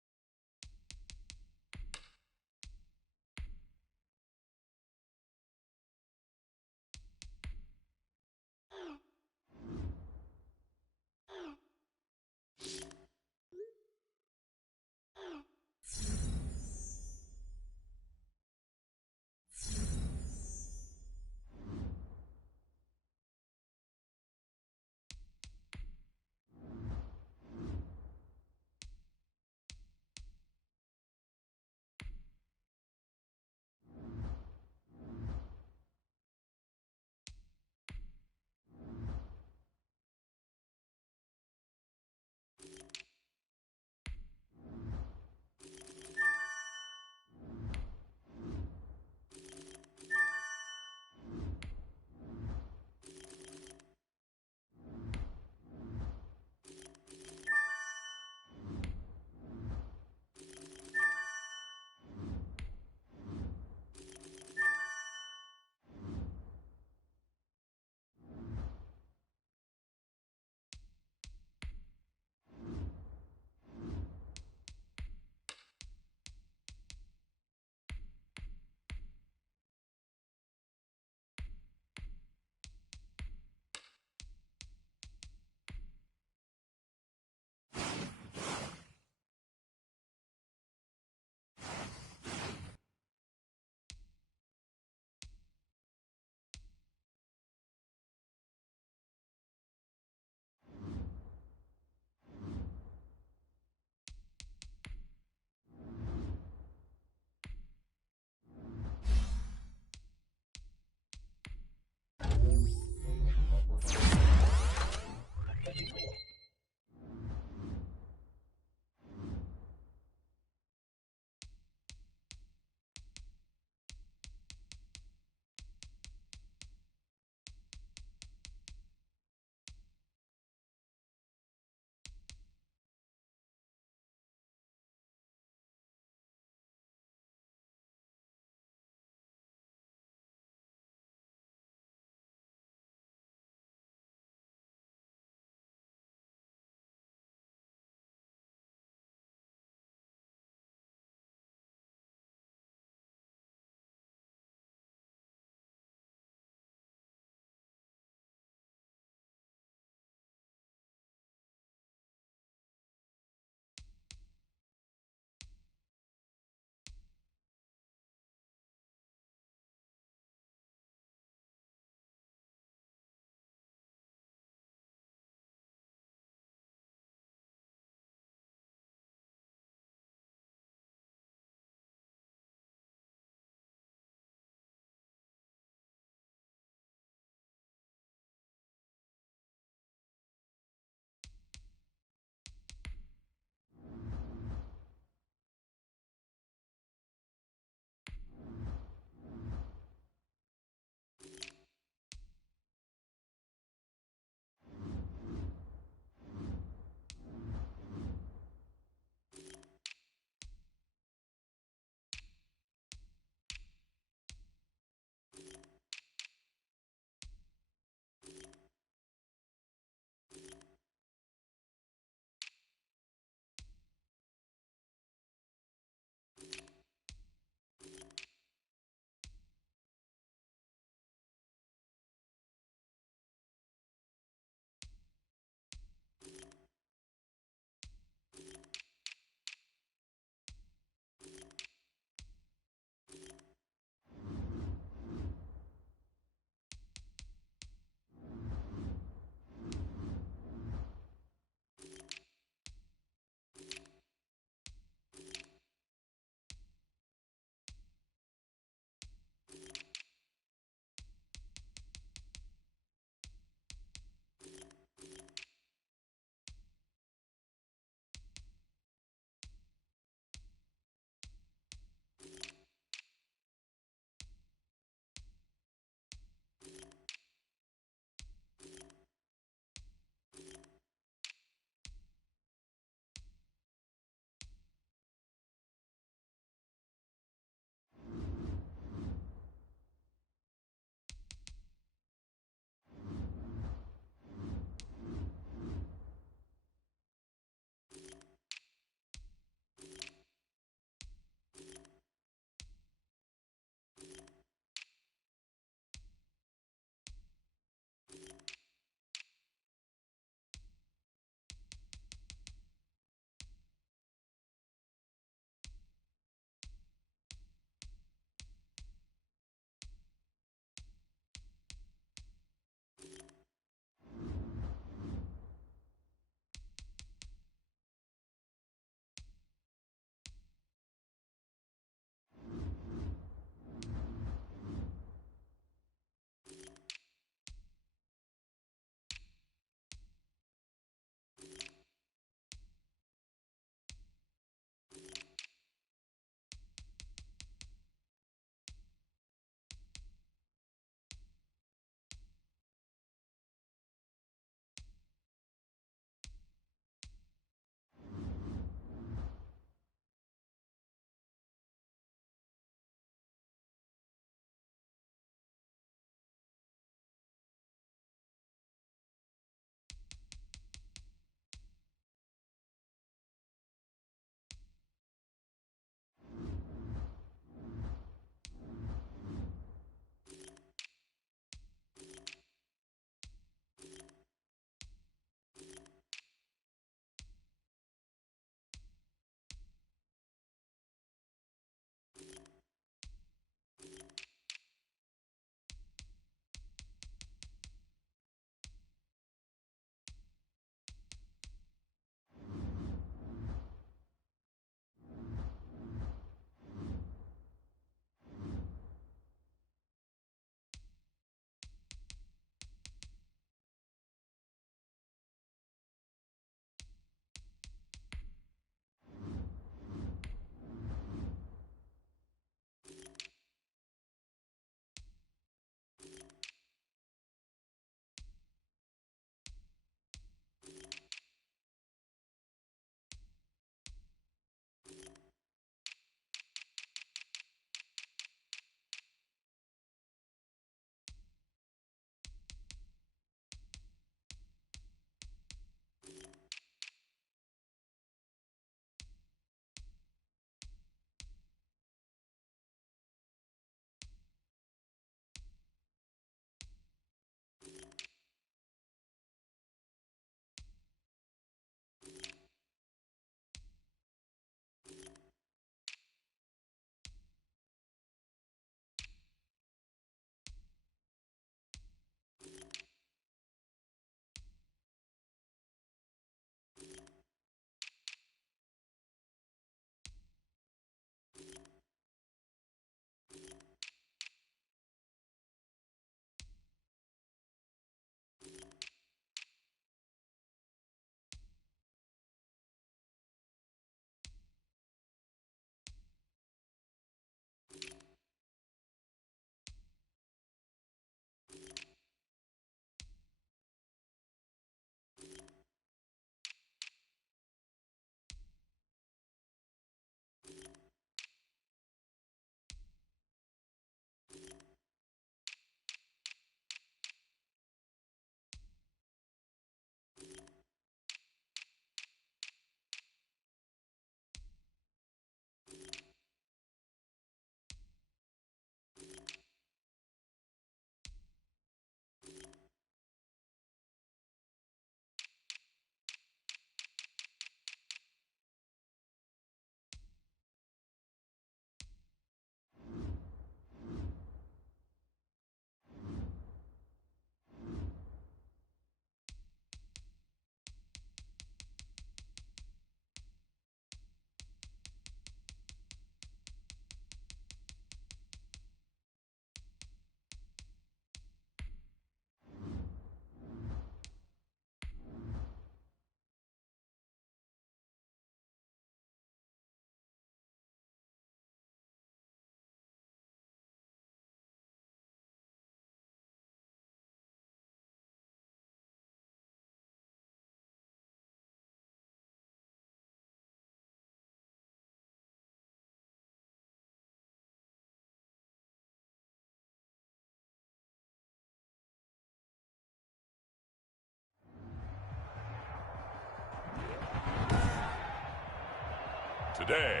today.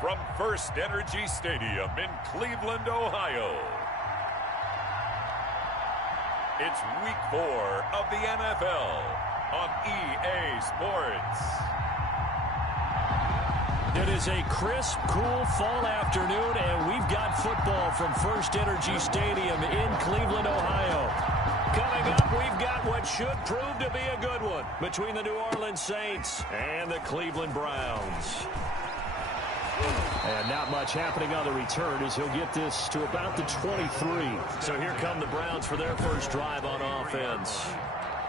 From First Energy Stadium in Cleveland, Ohio, it's Week 4 of the NFL on EA Sports. It is a crisp, cool fall afternoon, and we've got football from First Energy Stadium in Cleveland, Ohio. Coming up, we've got what should prove to be a good one between the New Orleans Saints and the Cleveland Browns. And not much happening on the return as he'll get this to about the 23. So here come the Browns for their first drive on offense.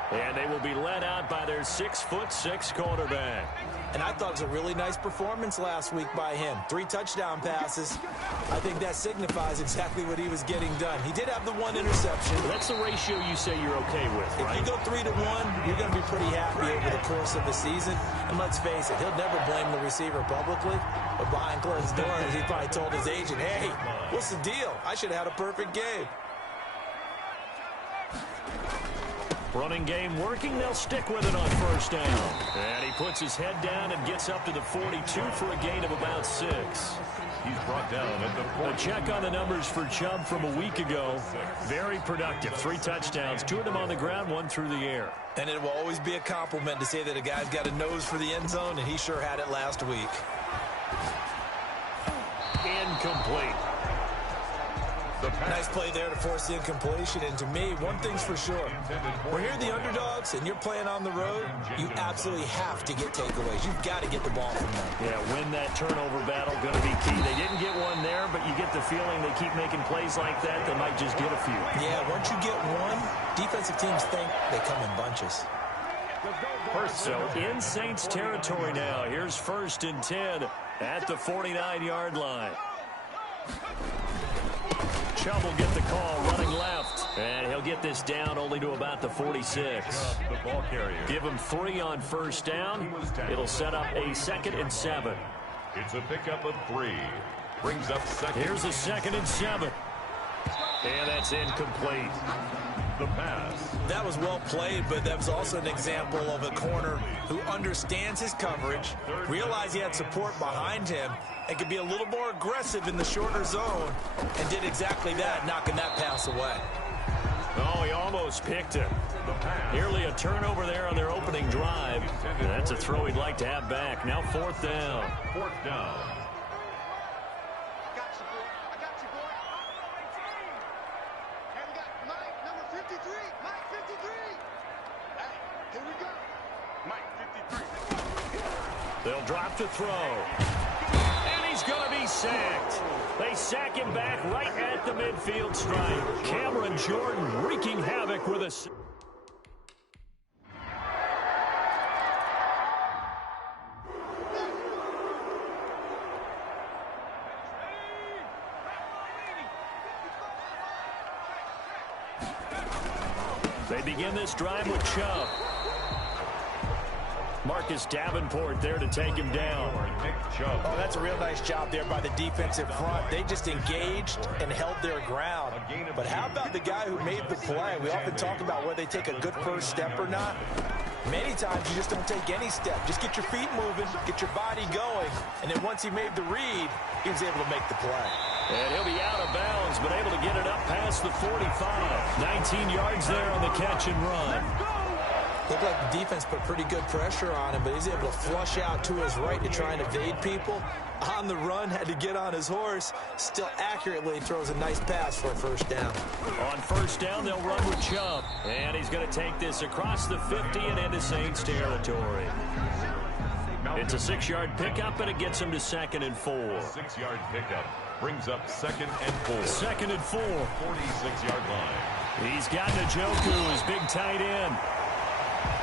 And they will be led out by their 6'6" quarterback. And I thought it was a really nice performance last week by him. 3 touchdown passes. I think that signifies exactly what he was getting done. He did have the 1 interception. That's the ratio you say you're okay with, right? If you go 3 to 1, you're going to be pretty happy over the course of the season. And let's face it, he'll never blame the receiver publicly. But behind closed doors, he probably told his agent, hey, what's the deal? I should have had a perfect game. Running game working. They'll stick with it on first down. And he puts his head down and gets up to the 42 for a gain of about 6. He's brought down at the 40. A check on the numbers for Chubb from a week ago. Very productive. 3 touchdowns, 2 of them on the ground, 1 through the air. And it will always be a compliment to say that a guy's got a nose for the end zone, and he sure had it last week. Incomplete. Nice play there to force the incompletion. And to me, one thing's for sure. When you're the underdogs and you're playing on the road, you absolutely have to get takeaways. You've got to get the ball from them. Yeah, win that turnover battle, going to be key. They didn't get one there, but you get the feeling they keep making plays like that, they might just get a few. Yeah, once you get one, defensive teams think they come in bunches. So in Saints territory now. Here's 1st and 10 at the 49-yard line. Chubb will get the call running left, and he'll get this down only to about the 46. The ball carrier. Give him 3 on first down. It'll set up a 2nd and 7. It's a pickup of 3. Brings up 2nd. Here's a 2nd and 7. And that's incomplete. The pass. That was well played, but that was also an example of a corner who understands his coverage, realized he had support behind him, and could be a little more aggressive in the shorter zone, and did exactly that, knocking that pass away. Oh, he almost picked it. Nearly a turnover there on their opening drive. And that's a throw he'd like to have back. Now 4th down. 4th down. They'll drop to throw. And he's going to be sacked. They sack him back right at the midfield stripe. Cameron Jordan wreaking havoc with us. They begin this drive with Chubb. Marcus Davenport there to take him down. Oh, that's a real nice job there by the defensive front. They just engaged and held their ground. But how about the guy who made the play? We often talk about whether they take a good first step or not. Many times you just don't take any step. Just get your feet moving, get your body going, and then once he made the read, he was able to make the play. And he'll be out of bounds, but able to get it up past the 45. 19 yards there on the catch and run. Looked like the defense put pretty good pressure on him, but he's able to flush out to his right to try and evade people. On the run, had to get on his horse. Still accurately throws a nice pass for a first down. On first down, they'll run with Chubb. And he's going to take this across the 50 and into Saints territory. It's a 6-yard pickup, and it gets him to 2nd and 4. 6-yard pickup. Brings up 2nd and 4. 2nd and 4. 46-yard line. He's got Njoku, his big tight end.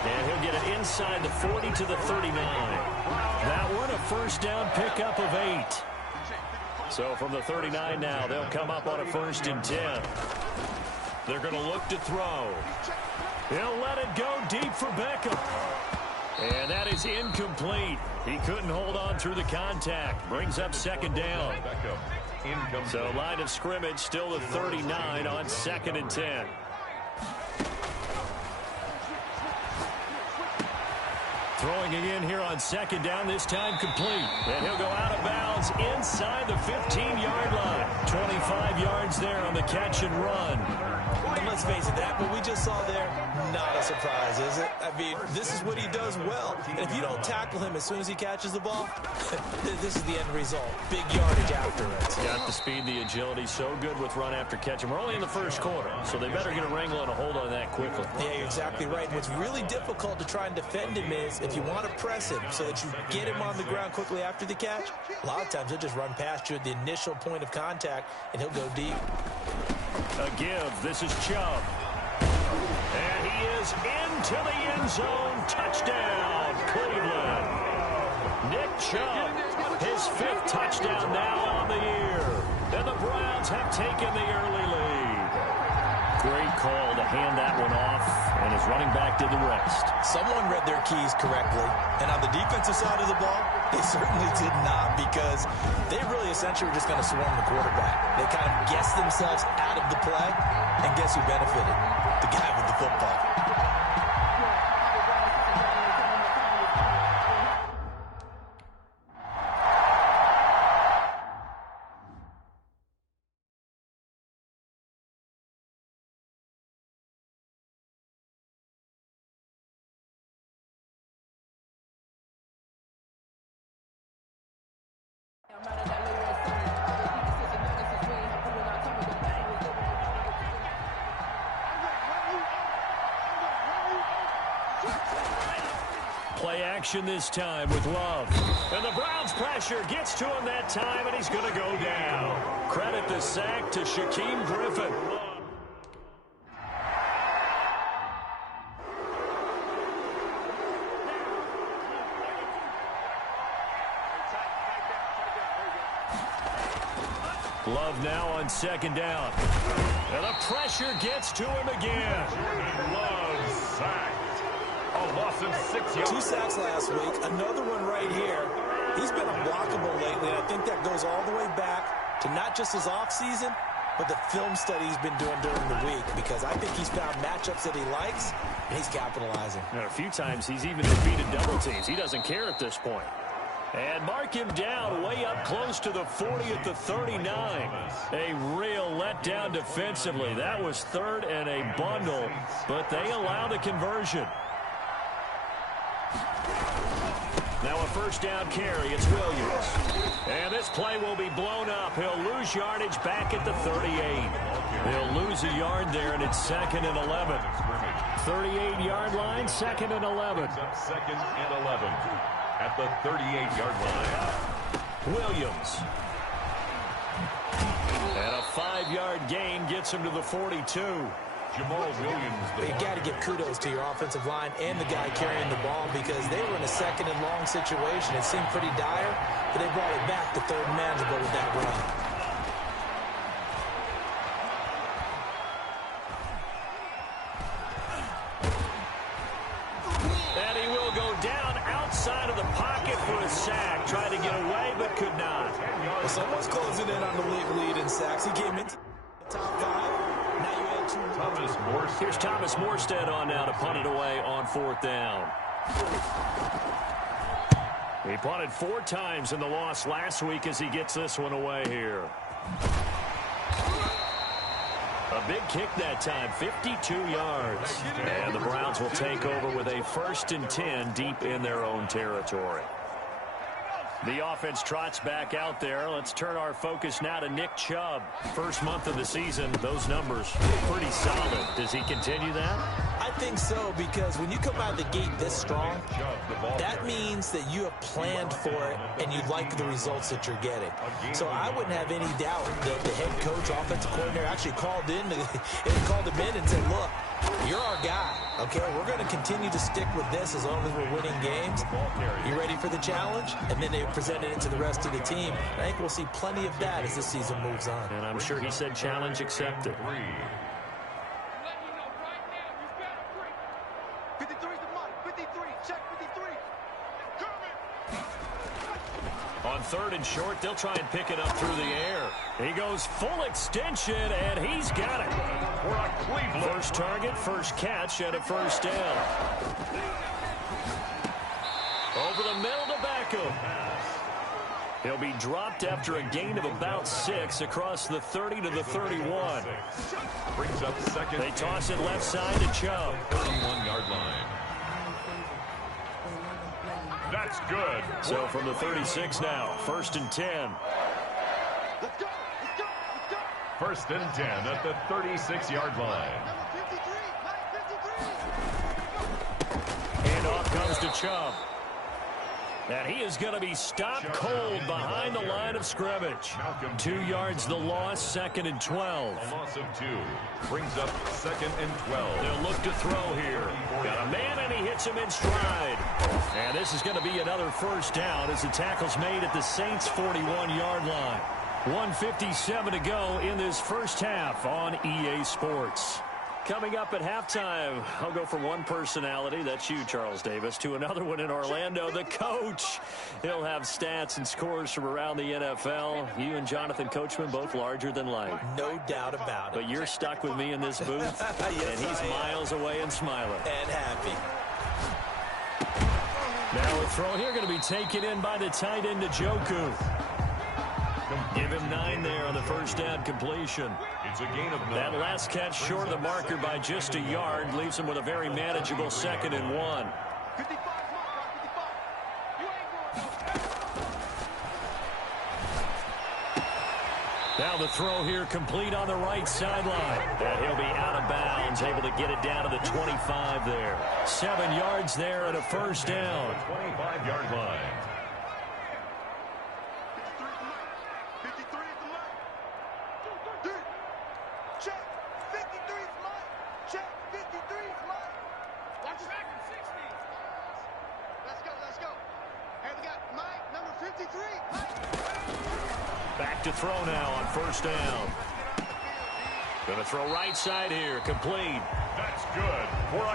And he'll get it inside the 40 to the 39. That one, a first down pickup of 8. So from the 39 now, they'll come up on a 1st and 10. They're going to look to throw. He'll let it go deep for Beckham. And that is incomplete. He couldn't hold on through the contact. Brings up 2nd down. So line of scrimmage still the 39 on 2nd and 10. 2 Throwing again here on second down, this time complete. And he'll go out of bounds inside the 15-yard line. 25 yards there on the catch and run. And let's face it, that what we just saw there, not a surprise, is it? I mean, this is what he does well. And if you don't tackle him as soon as he catches the ball, this is the end result. Big yardage after it. Got the speed, the agility, so good with run after catch. And we're only in the first quarter, so they better get a wrangle and a hold on that quickly. Yeah, you're exactly right. What's really difficult to try and defend him is if you want to press him so that you get him on the ground quickly after the catch, a lot of times he'll just run past you at the initial point of contact, and he'll go deep. A give. This is Chubb. And he is into the end zone. Touchdown, Cleveland. Nick Chubb, his 5th touchdown now on the year. And the Browns have taken the early lead. Great call to hand that one off, and his running back did the rest. Someone read their keys correctly, and on the defensive side of the ball, they certainly did not, because they really essentially were just going to swarm the quarterback. They kind of guessed themselves out of the play, and guess who benefited? The guy with the football. Play action this time with Love. And the Browns pressure gets to him that time, and he's going to go down. Credit the sack to Shaquem Griffin. Love now on second down. And the pressure gets to him again. Love sacked. A loss of 6 yards. 2 sacks last week, another one right here. He's been unblockable lately, and I think that goes all the way back to not just his offseason, but the film study he's been doing during the week, because I think he's found matchups that he likes, and he's capitalizing. And a few times he's even defeated double teams. He doesn't care at this point. And mark him down way up close to the 40 at the 39. A real letdown defensively. That was 3rd and a bundle, but they allow the conversion. Now a first down carry. It's Williams. And this play will be blown up. He'll lose yardage back at the 38. He'll lose a yard there, and it's 2nd and 11. 38-yard line, 2nd and 11. 2nd and 11 at the 38-yard line. Williams. And a 5-yard gain gets him to the 42. Jamal Williams. But you got to give kudos to your offensive line and the guy carrying the ball, because they were in a 2nd and long situation. It seemed pretty dire, but they brought it back to 3rd and manageable with that run. And he will go down outside of the pocket for a sack. Tried to get away, but could not. Well, someone's closing in on the league lead in sacks. He came into the top 5. Now you had 2. Thomas Morstead. Here's Thomas Morstead on now to punt it away on 4th down. He punted 4 times in the loss last week as he gets this one away here. A big kick that time, 52 yards. And the Browns will take over with a 1st and 10 deep in their own territory. The offense trots back out there. Let's turn our focus now to Nick Chubb. First month of the season, those numbers pretty solid. Does he continue that? I think so, because when you come out of the gate this strong, that means that you have planned for it and you like the results that you're getting. So I wouldn't have any doubt that the head coach, offensive coordinator actually called him in and said, look, you're our guy, okay? We're going to continue to stick with this as long as we're winning games. You ready for the challenge? And then they presented it to the rest of the team. I think we'll see plenty of that as the season moves on. And I'm sure he said challenge accepted. 53's the mark. 53. Check 53. On 3rd and short, they'll try and pick it up through the air. He goes full extension, and he's got it. First target, first catch, and a 1st down. Over the middle to Beckham. He'll be dropped after a gain of about 6 across the 30 to the 31. Brings up second. They toss it left side to Chubb. 31-yard line. That's good. So from the 36 now, 1st and 10. Let's go. Let's go. Let's go. 1st and 10 at the 36-yard line. Number 53. And off comes to Chubb. And he is going to be stopped cold behind the line of scrimmage. 2 yards the loss, 2nd and 12. A loss of 2. Brings up 2nd and 12. They'll look to throw here. Got a man, and he hits him in stride. And this is going to be another 1st down as the tackle's made at the Saints' 41-yard line. 1:57 to go in this first half on EA Sports. Coming up at halftime, I'll go from one personality, that's you, Charles Davis, to another one in Orlando, the coach. He'll have stats and scores from around the NFL. You and Jonathan Coachman, both larger than life. No doubt about it. But you're stuck with me in this booth, Yes, and he's miles away and smiling. And happy. Now a throw here going to be taken in by the tight end, Njoku. Give him 9 there on the 1st down completion. It's a gain of 9. That last catch short of the marker by just a yard leaves him with a very manageable 2nd and 1. 55, 55. You ain't going. Now the throw here complete on the right sideline. And he'll be out of bounds, able to get it down to the 25 there. 7 yards there and a 1st down. 25-yard line. 53 is the mark. Check. 53 is mine. Check. 53 is mine. Watch it. 60. Let's go. Let's go. Hey, we got Mike, number 53. Mike. Back to throw now on 1st down. Going to throw right side here, complete. That's good.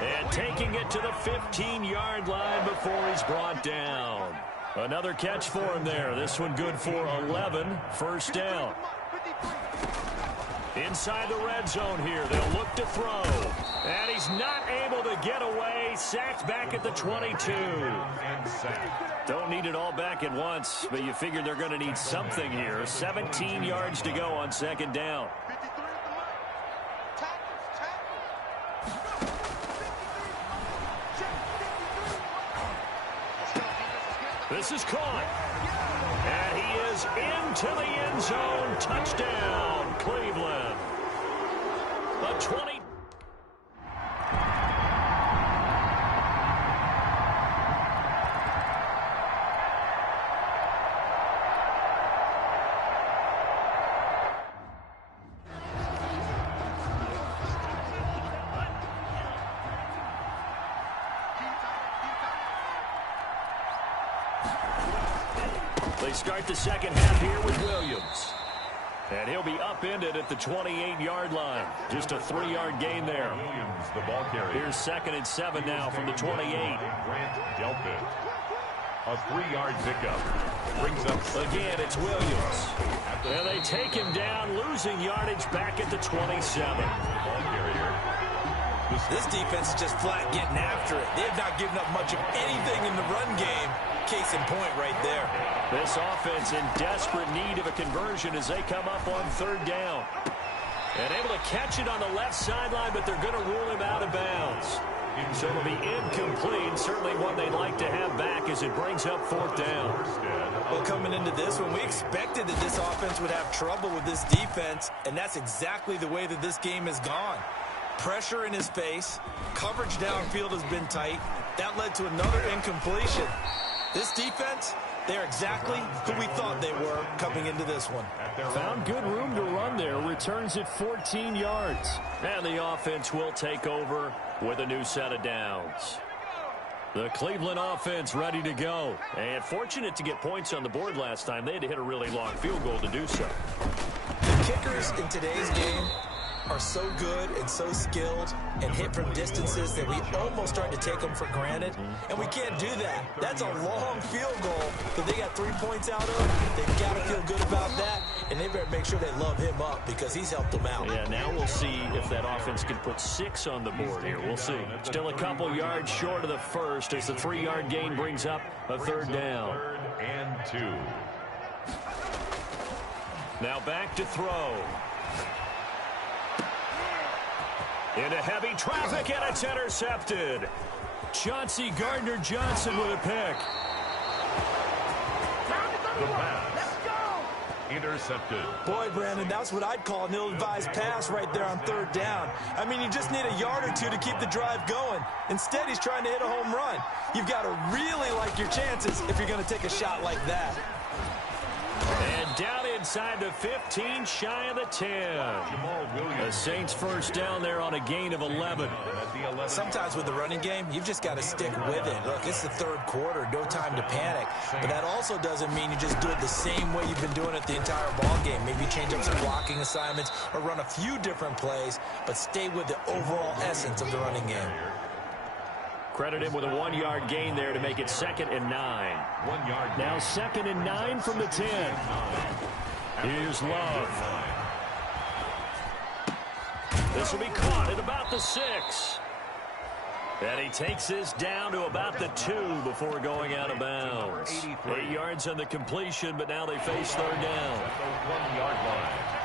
And taking it to the 15-yard line before he's brought down. Another catch for him there. This one good for 11. 1st down. Inside the red zone here. They'll look to throw. And he's not able to get away. Sacked back at the 22. Don't need it all back at once, but you figure they're going to need something here. 17 yards to go on 2nd down. This is caught. And he is into the end zone. Touchdown, Cleveland. A 20. They start the 2nd half here with Williams. And he'll be upended at the 28-yard line. Just a 3-yard gain there. Williams, the ball carrier. Here's 2nd and 7 now from the 28. Grant dealt it. A 3-yard pickup. Brings up Again, it's Williams. And they take him down, losing yardage back at the 27. ball carrier. This defense is just flat getting after it. They have not given up much of anything in the run game. Case in point right there. This offense in desperate need of a conversion as they come up on 3rd down. And able to catch it on the left sideline, but they're going to rule him out of bounds. So it'll be incomplete. Certainly one they'd like to have back as it brings up 4th down. Well, coming into this one, we expected that this offense would have trouble with this defense, and that's exactly the way that this game has gone. Pressure in his face. Coverage downfield has been tight. That led to another incompletion. This defense, they're exactly who we thought they were coming into this one. Found good room to run there. Returns at 14 yards. And the offense will take over with a new set of downs. The Cleveland offense ready to go. And fortunate to get points on the board last time. They had to hit a really long field goal to do so. The kickers in today's game are so good and so skilled and hit from distances that we almost start to take them for granted, and we can't do that. That's a long field goal that they got 3 points out of. They've got to feel good about that, and they better make sure they love him up because he's helped them out. Yeah, now we'll see if that offense can put 6 on the board here. We'll see. Still a couple yards short of the first as the 3-yard gain brings up a 3rd down. 3rd and 2. Now back to throw. Into heavy traffic, and it's intercepted. Chauncey Gardner-Johnson with a pick. The pass. Intercepted. Boy, Brandon, that's what I'd call an ill-advised pass right there on 3rd down. I mean, you just need a yard or two to keep the drive going. Instead, he's trying to hit a home run. You've got to really like your chances if you're going to take a shot like that. And down inside the 15, shy of the 10. The Saints first down there on a gain of 11. Sometimes with the running game, you've just got to stick with it. Look, it's the 3rd quarter, no time to panic. But that also doesn't mean you just do it the same way you've been doing it the entire ball game. Maybe change up some blocking assignments or run a few different plays, but stay with the overall essence of the running game. Credit him with a 1-yard gain there to make it 2nd and 9. 1 yard. Now 2nd and 9 from the 10. Here's Love. This will be caught at about the 6. And he takes this down to about the 2 before going out of bounds. 8 yards on the completion, but now they face 3rd down. At the 1-yard line.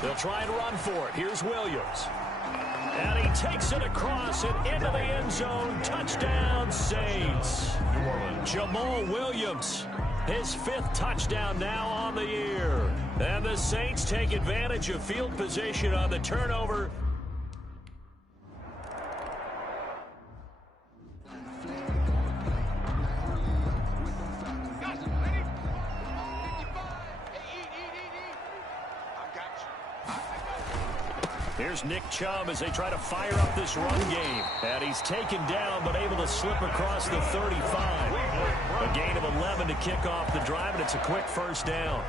They'll try and run for it. Here's Williams. And he takes it across and into the end zone. Touchdown, Saints. Jamal Williams, his 5th touchdown now on the year. And the Saints take advantage of field position on the turnover. Here's Nick Chubb as they try to fire up this run game. And he's taken down but able to slip across the 35. A gain of 11 to kick off the drive, and it's a quick 1st down.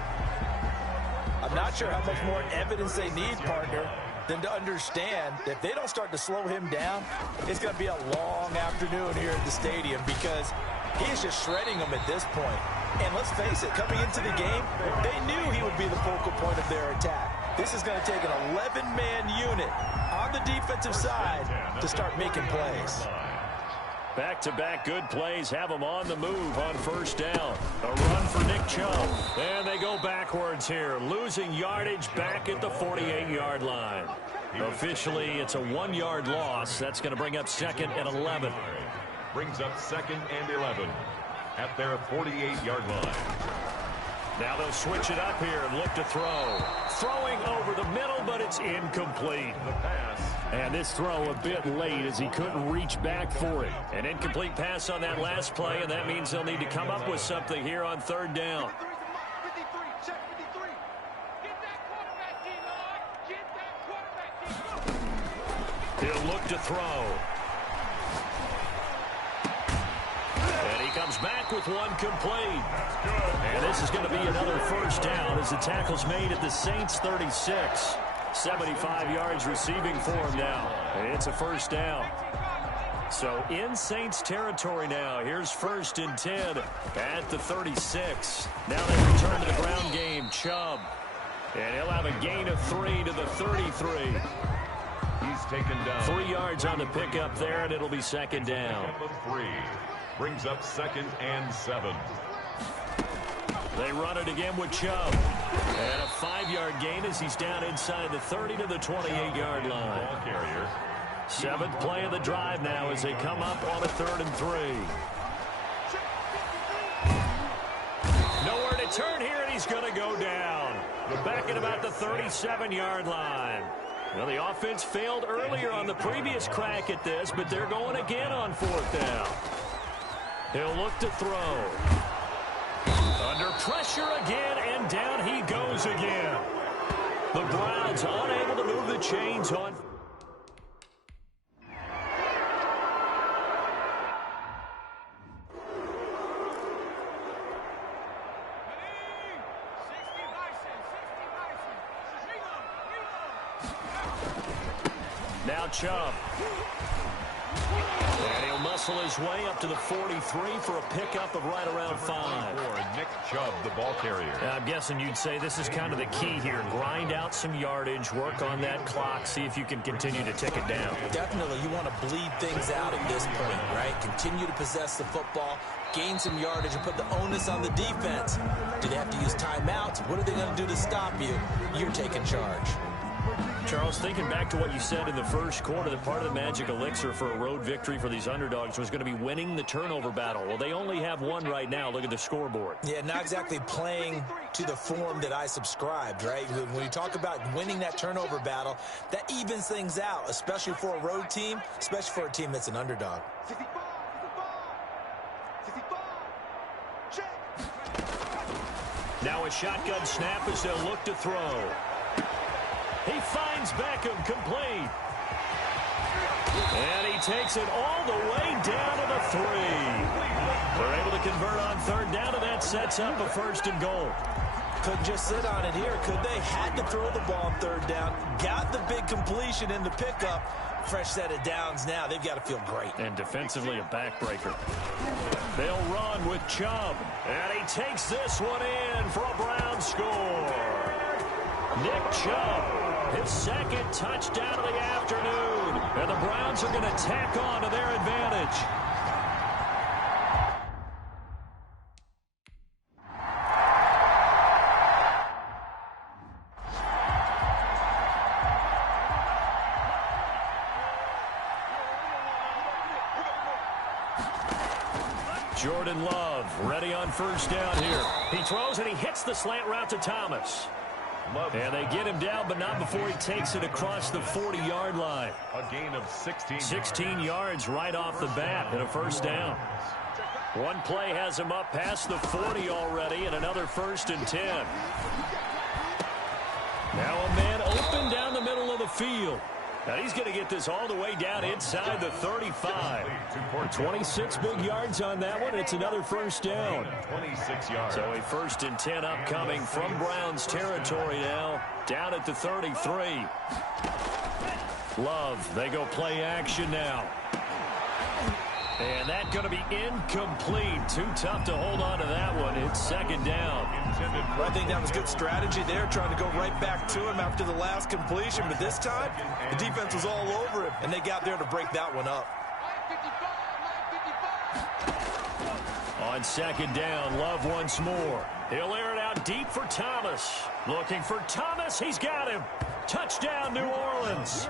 I'm not sure how much more evidence they need, partner, than to understand that if they don't start to slow him down, it's going to be a long afternoon here at the stadium because he is just shredding them at this point. And let's face it, coming into the game, they knew he would be the focal point of their attack. This is going to take an 11-man unit on the defensive side to start making plays. Back-to-back good plays have them on the move on 1st down. A run for Nick Chubb. And they go backwards here, losing yardage back at the 48-yard line. Officially, it's a 1-yard loss. That's going to bring up 2nd and 11. Brings up 2nd and 11 at their 48-yard line. Now they'll switch it up here and look to throw. Throwing over the middle, but it's incomplete. The pass. And this throw a bit late as he couldn't reach back for it. An incomplete pass on that last play, and that means they'll need to come up with something here on 3rd down. 53, check 53. Get that quarterback, D-Lord. Get that quarterback, D-Lord. He'll look to throw. And he comes back with one complete. And this is going to be another 1st down as the tackle's made at the Saints 36. 75 yards receiving for him now. And it's a 1st down. So in Saints territory now. Here's 1st and 10 at the 36. Now they return to the ground game. Chubb. And he'll have a gain of 3 to the 33. He's taken down. 3 yards on the pickup there, and it'll be 2nd down. 3. Brings up 2nd and 7. They run it again with Chubb. And a 5-yard gain as he's down inside the 30 to the 28-yard line. Ball carrier. 7th play of the drive now as they come up on a 3rd and 3. Nowhere to turn here, and he's going to go down. We're back at about the 37-yard line. Well, the offense failed earlier on the previous crack at this, but they're going again on 4th down. He'll look to throw. Under pressure again, and down he goes again. The Browns unable to move the chains on. Now Chubb. And he'll muscle his way up to the 43 for a pickup of right around 5. Nick Chubb, the ball carrier. I'm guessing you'd say this is kind of the key here. Grind out some yardage, work on that clock, see if you can continue to tick it down. Definitely, you want to bleed things out at this point, right? Continue to possess the football, gain some yardage, and put the onus on the defense. Do they have to use timeouts? What are they going to do to stop you? You're taking charge. Charles, thinking back to what you said in the first quarter, that part of the magic elixir for a road victory for these underdogs was going to be winning the turnover battle. Well, they only have one right now. Look at the scoreboard. Yeah, not exactly playing to the form that I subscribed, right? When you talk about winning that turnover battle, that evens things out, especially for a road team, especially for a team that's an underdog. Now a shotgun snap as they'll look to throw. He finds Beckham complete. And he takes it all the way down to the 3. They're able to convert on third down, and that sets up a 1st and goal. Couldn't just sit on it here, could they? Had to throw the ball on third down. Got the big completion in the pickup. Fresh set of downs now. They've got to feel great. And defensively a backbreaker. They'll run with Chubb. And he takes this one in for a Brown score. Nick Chubb, his 2nd touchdown of the afternoon. And the Browns are going to tack on to their advantage. Jordan Love ready on 1st down here. He throws and he hits the slant route to Thomas. And they get him down, but not before he takes it across the 40-yard line. A gain of 16 yards right off the bat and a 1st down. One play has him up past the 40 already, and another 1st and 10. Now a man open down the middle of the field. Now he's going to get this all the way down inside the 35. 26 big yards on that one. It's another 1st down. 26 yards. So a 1st and 10 upcoming from Browns territory now. Down at the 33. Love, they go play action now. And that's going to be incomplete. Too tough to hold on to that one. It's 2nd down. Well, I think that was good strategy there, trying to go right back to him after the last completion. But this time, the defense was all over him, and they got there to break that one up. On 2nd down, Love once more. He'll air it out deep for Thomas. Looking for Thomas. He's got him. Touchdown, New Orleans.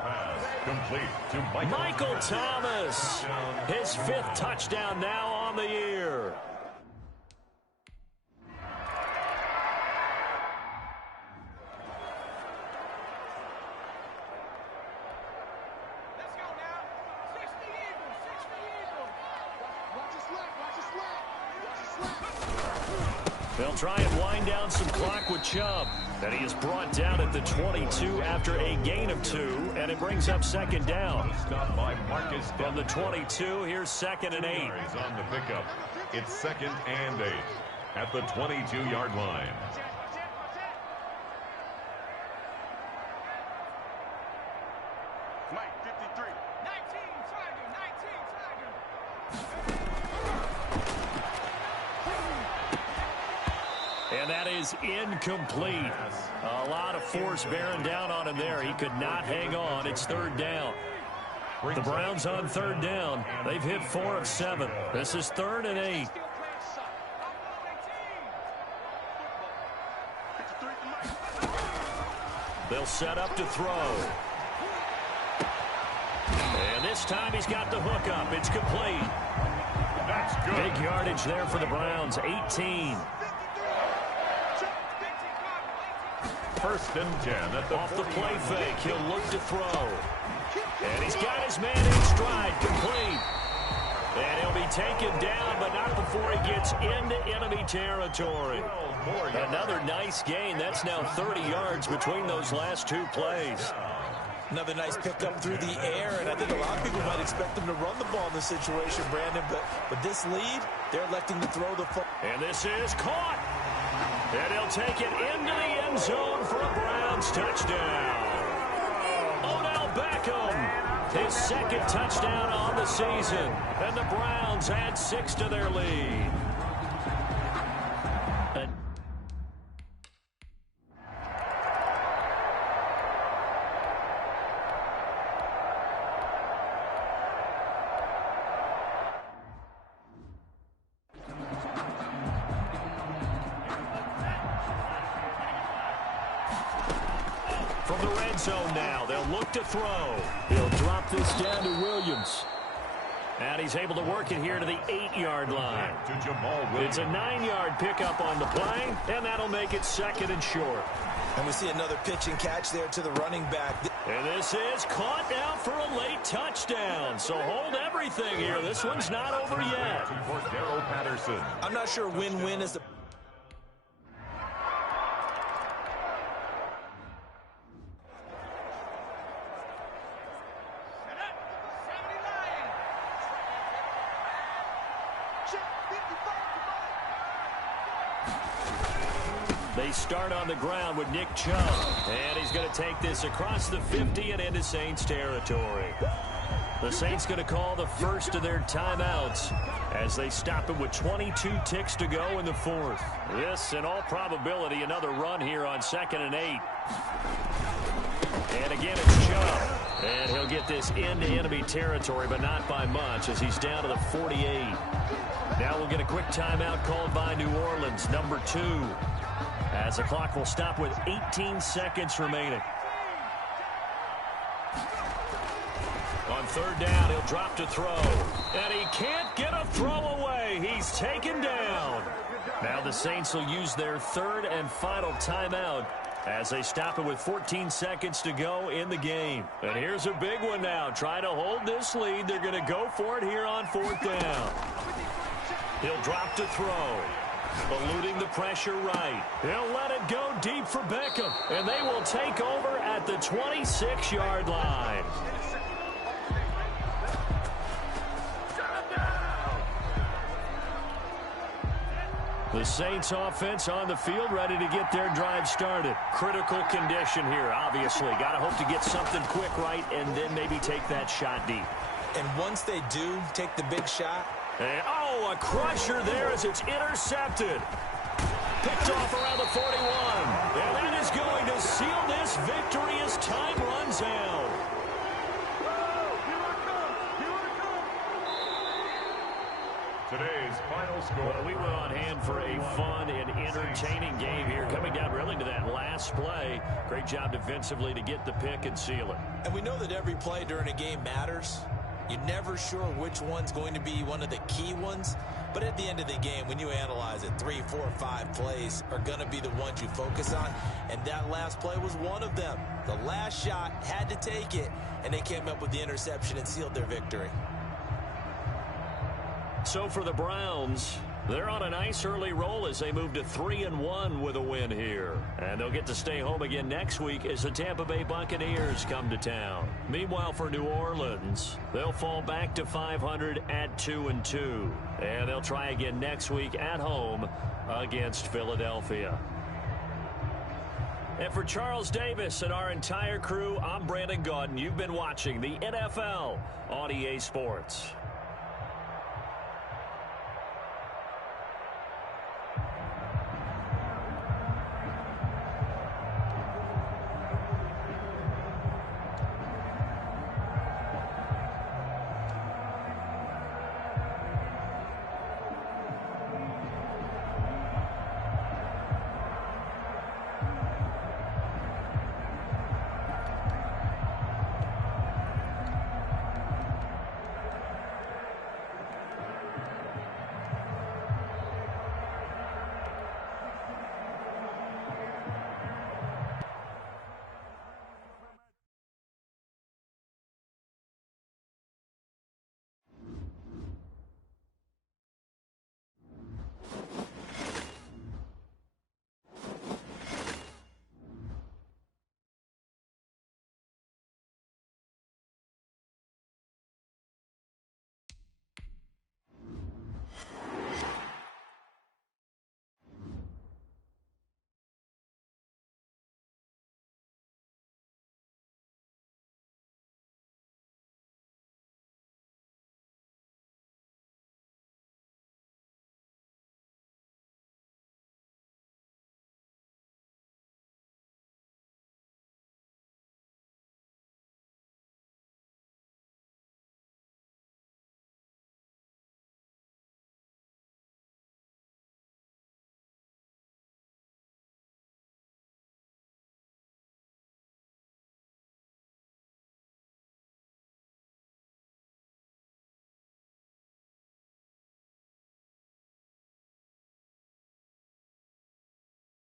Complete to Michael Thomas. His 5th touchdown now on the year. They'll try and wind down some clock with Chubb. And he is brought down at the 22 after a gain of 2. And it brings up 2nd down. Stopped by Marcus from the 22. Here's 2nd and 8. He's on the pickup. It's 2nd and 8 at the 22-yard line. Mike, 53. 19, Tiger, 19, Tiger. And that is incomplete. A lot of force bearing down on him there. He could not hang on. It's 3rd down. The Browns on 3rd down. They've hit 4 of 7. This is 3rd and 8. They'll set up to throw. And this time he's got the hook up. It's complete. That's good. Big yardage there for the Browns. 18. 1st and 10 at the off the play fake. He'll look to throw. And he's got his man in stride. Complete. And he'll be taken down, but not before he gets into enemy territory. Another nice gain. That's now 30 yards between those last 2 plays. Another nice pickup through the air, and I think a lot of people might expect them to run the ball in this situation, Brandon, but with this lead, they're electing to throw the football. And this is caught. And he'll take it into the end zone for a Browns touchdown. Odell Beckham His second touchdown on the season. And the Browns add 6 to their lead. From the red zone now, they'll look to throw. He'll drop this down to Williams. And he's able to work it here to the 8-yard line. It's a 9-yard pickup on the play, and that'll make it 2nd and short. And we see another pitch and catch there to the running back. And this is caught now for a late touchdown. So hold everything here. This one's not over yet. I'm not sure win-win is the... They start on the ground with Nick Chubb. And he's going to take this across the 50 and into Saints territory. The Saints going to call the first of their timeouts as they stop it with 22 ticks to go in the 4th. This, in all probability, another run here on 2nd and 8. And again, it's Chubb. And he'll get this into enemy territory, but not by much as he's down to the 48. Now we'll get a quick timeout called by New Orleans, number 2. As the clock will stop with 18 seconds remaining. On 3rd down, he'll drop to throw. And he can't get a throw away. He's taken down. Now the Saints will use their 3rd and final timeout as they stop it with 14 seconds to go in the game. And here's a big one now. Try to hold this lead. They're going to go for it here on 4th down. He'll drop to throw. Eluding the pressure right. He'll let it go deep for Beckham. And they will take over at the 26-yard line. The Saints offense on the field ready to get their drive started. Critical condition here, obviously. Got to hope to get something quick right and then maybe take that shot deep. And once they do take the big shot, and, a crusher there as it's intercepted. Picked off around the 41. And that is going to seal this victory as time runs out. Today's final score. Well, we were on hand for a fun and entertaining game here. Coming down really to that last play. Great job defensively to get the pick and seal it. And we know that every play during a game matters. You're never sure which one's going to be one of the key ones. But at the end of the game, when you analyze it, 3, 4, 5 plays are going to be the ones you focus on. And that last play was one of them. The last shot had to take it, and they came up with the interception and sealed their victory. So for the Browns, they're on a nice early roll as they move to 3-1 with a win here. And they'll get to stay home again next week as the Tampa Bay Buccaneers come to town. Meanwhile, for New Orleans, they'll fall back to 500 at 2-2. And they'll try again next week at home against Philadelphia. And for Charles Davis and our entire crew, I'm Brandon Gaudin. You've been watching the NFL on EA Sports.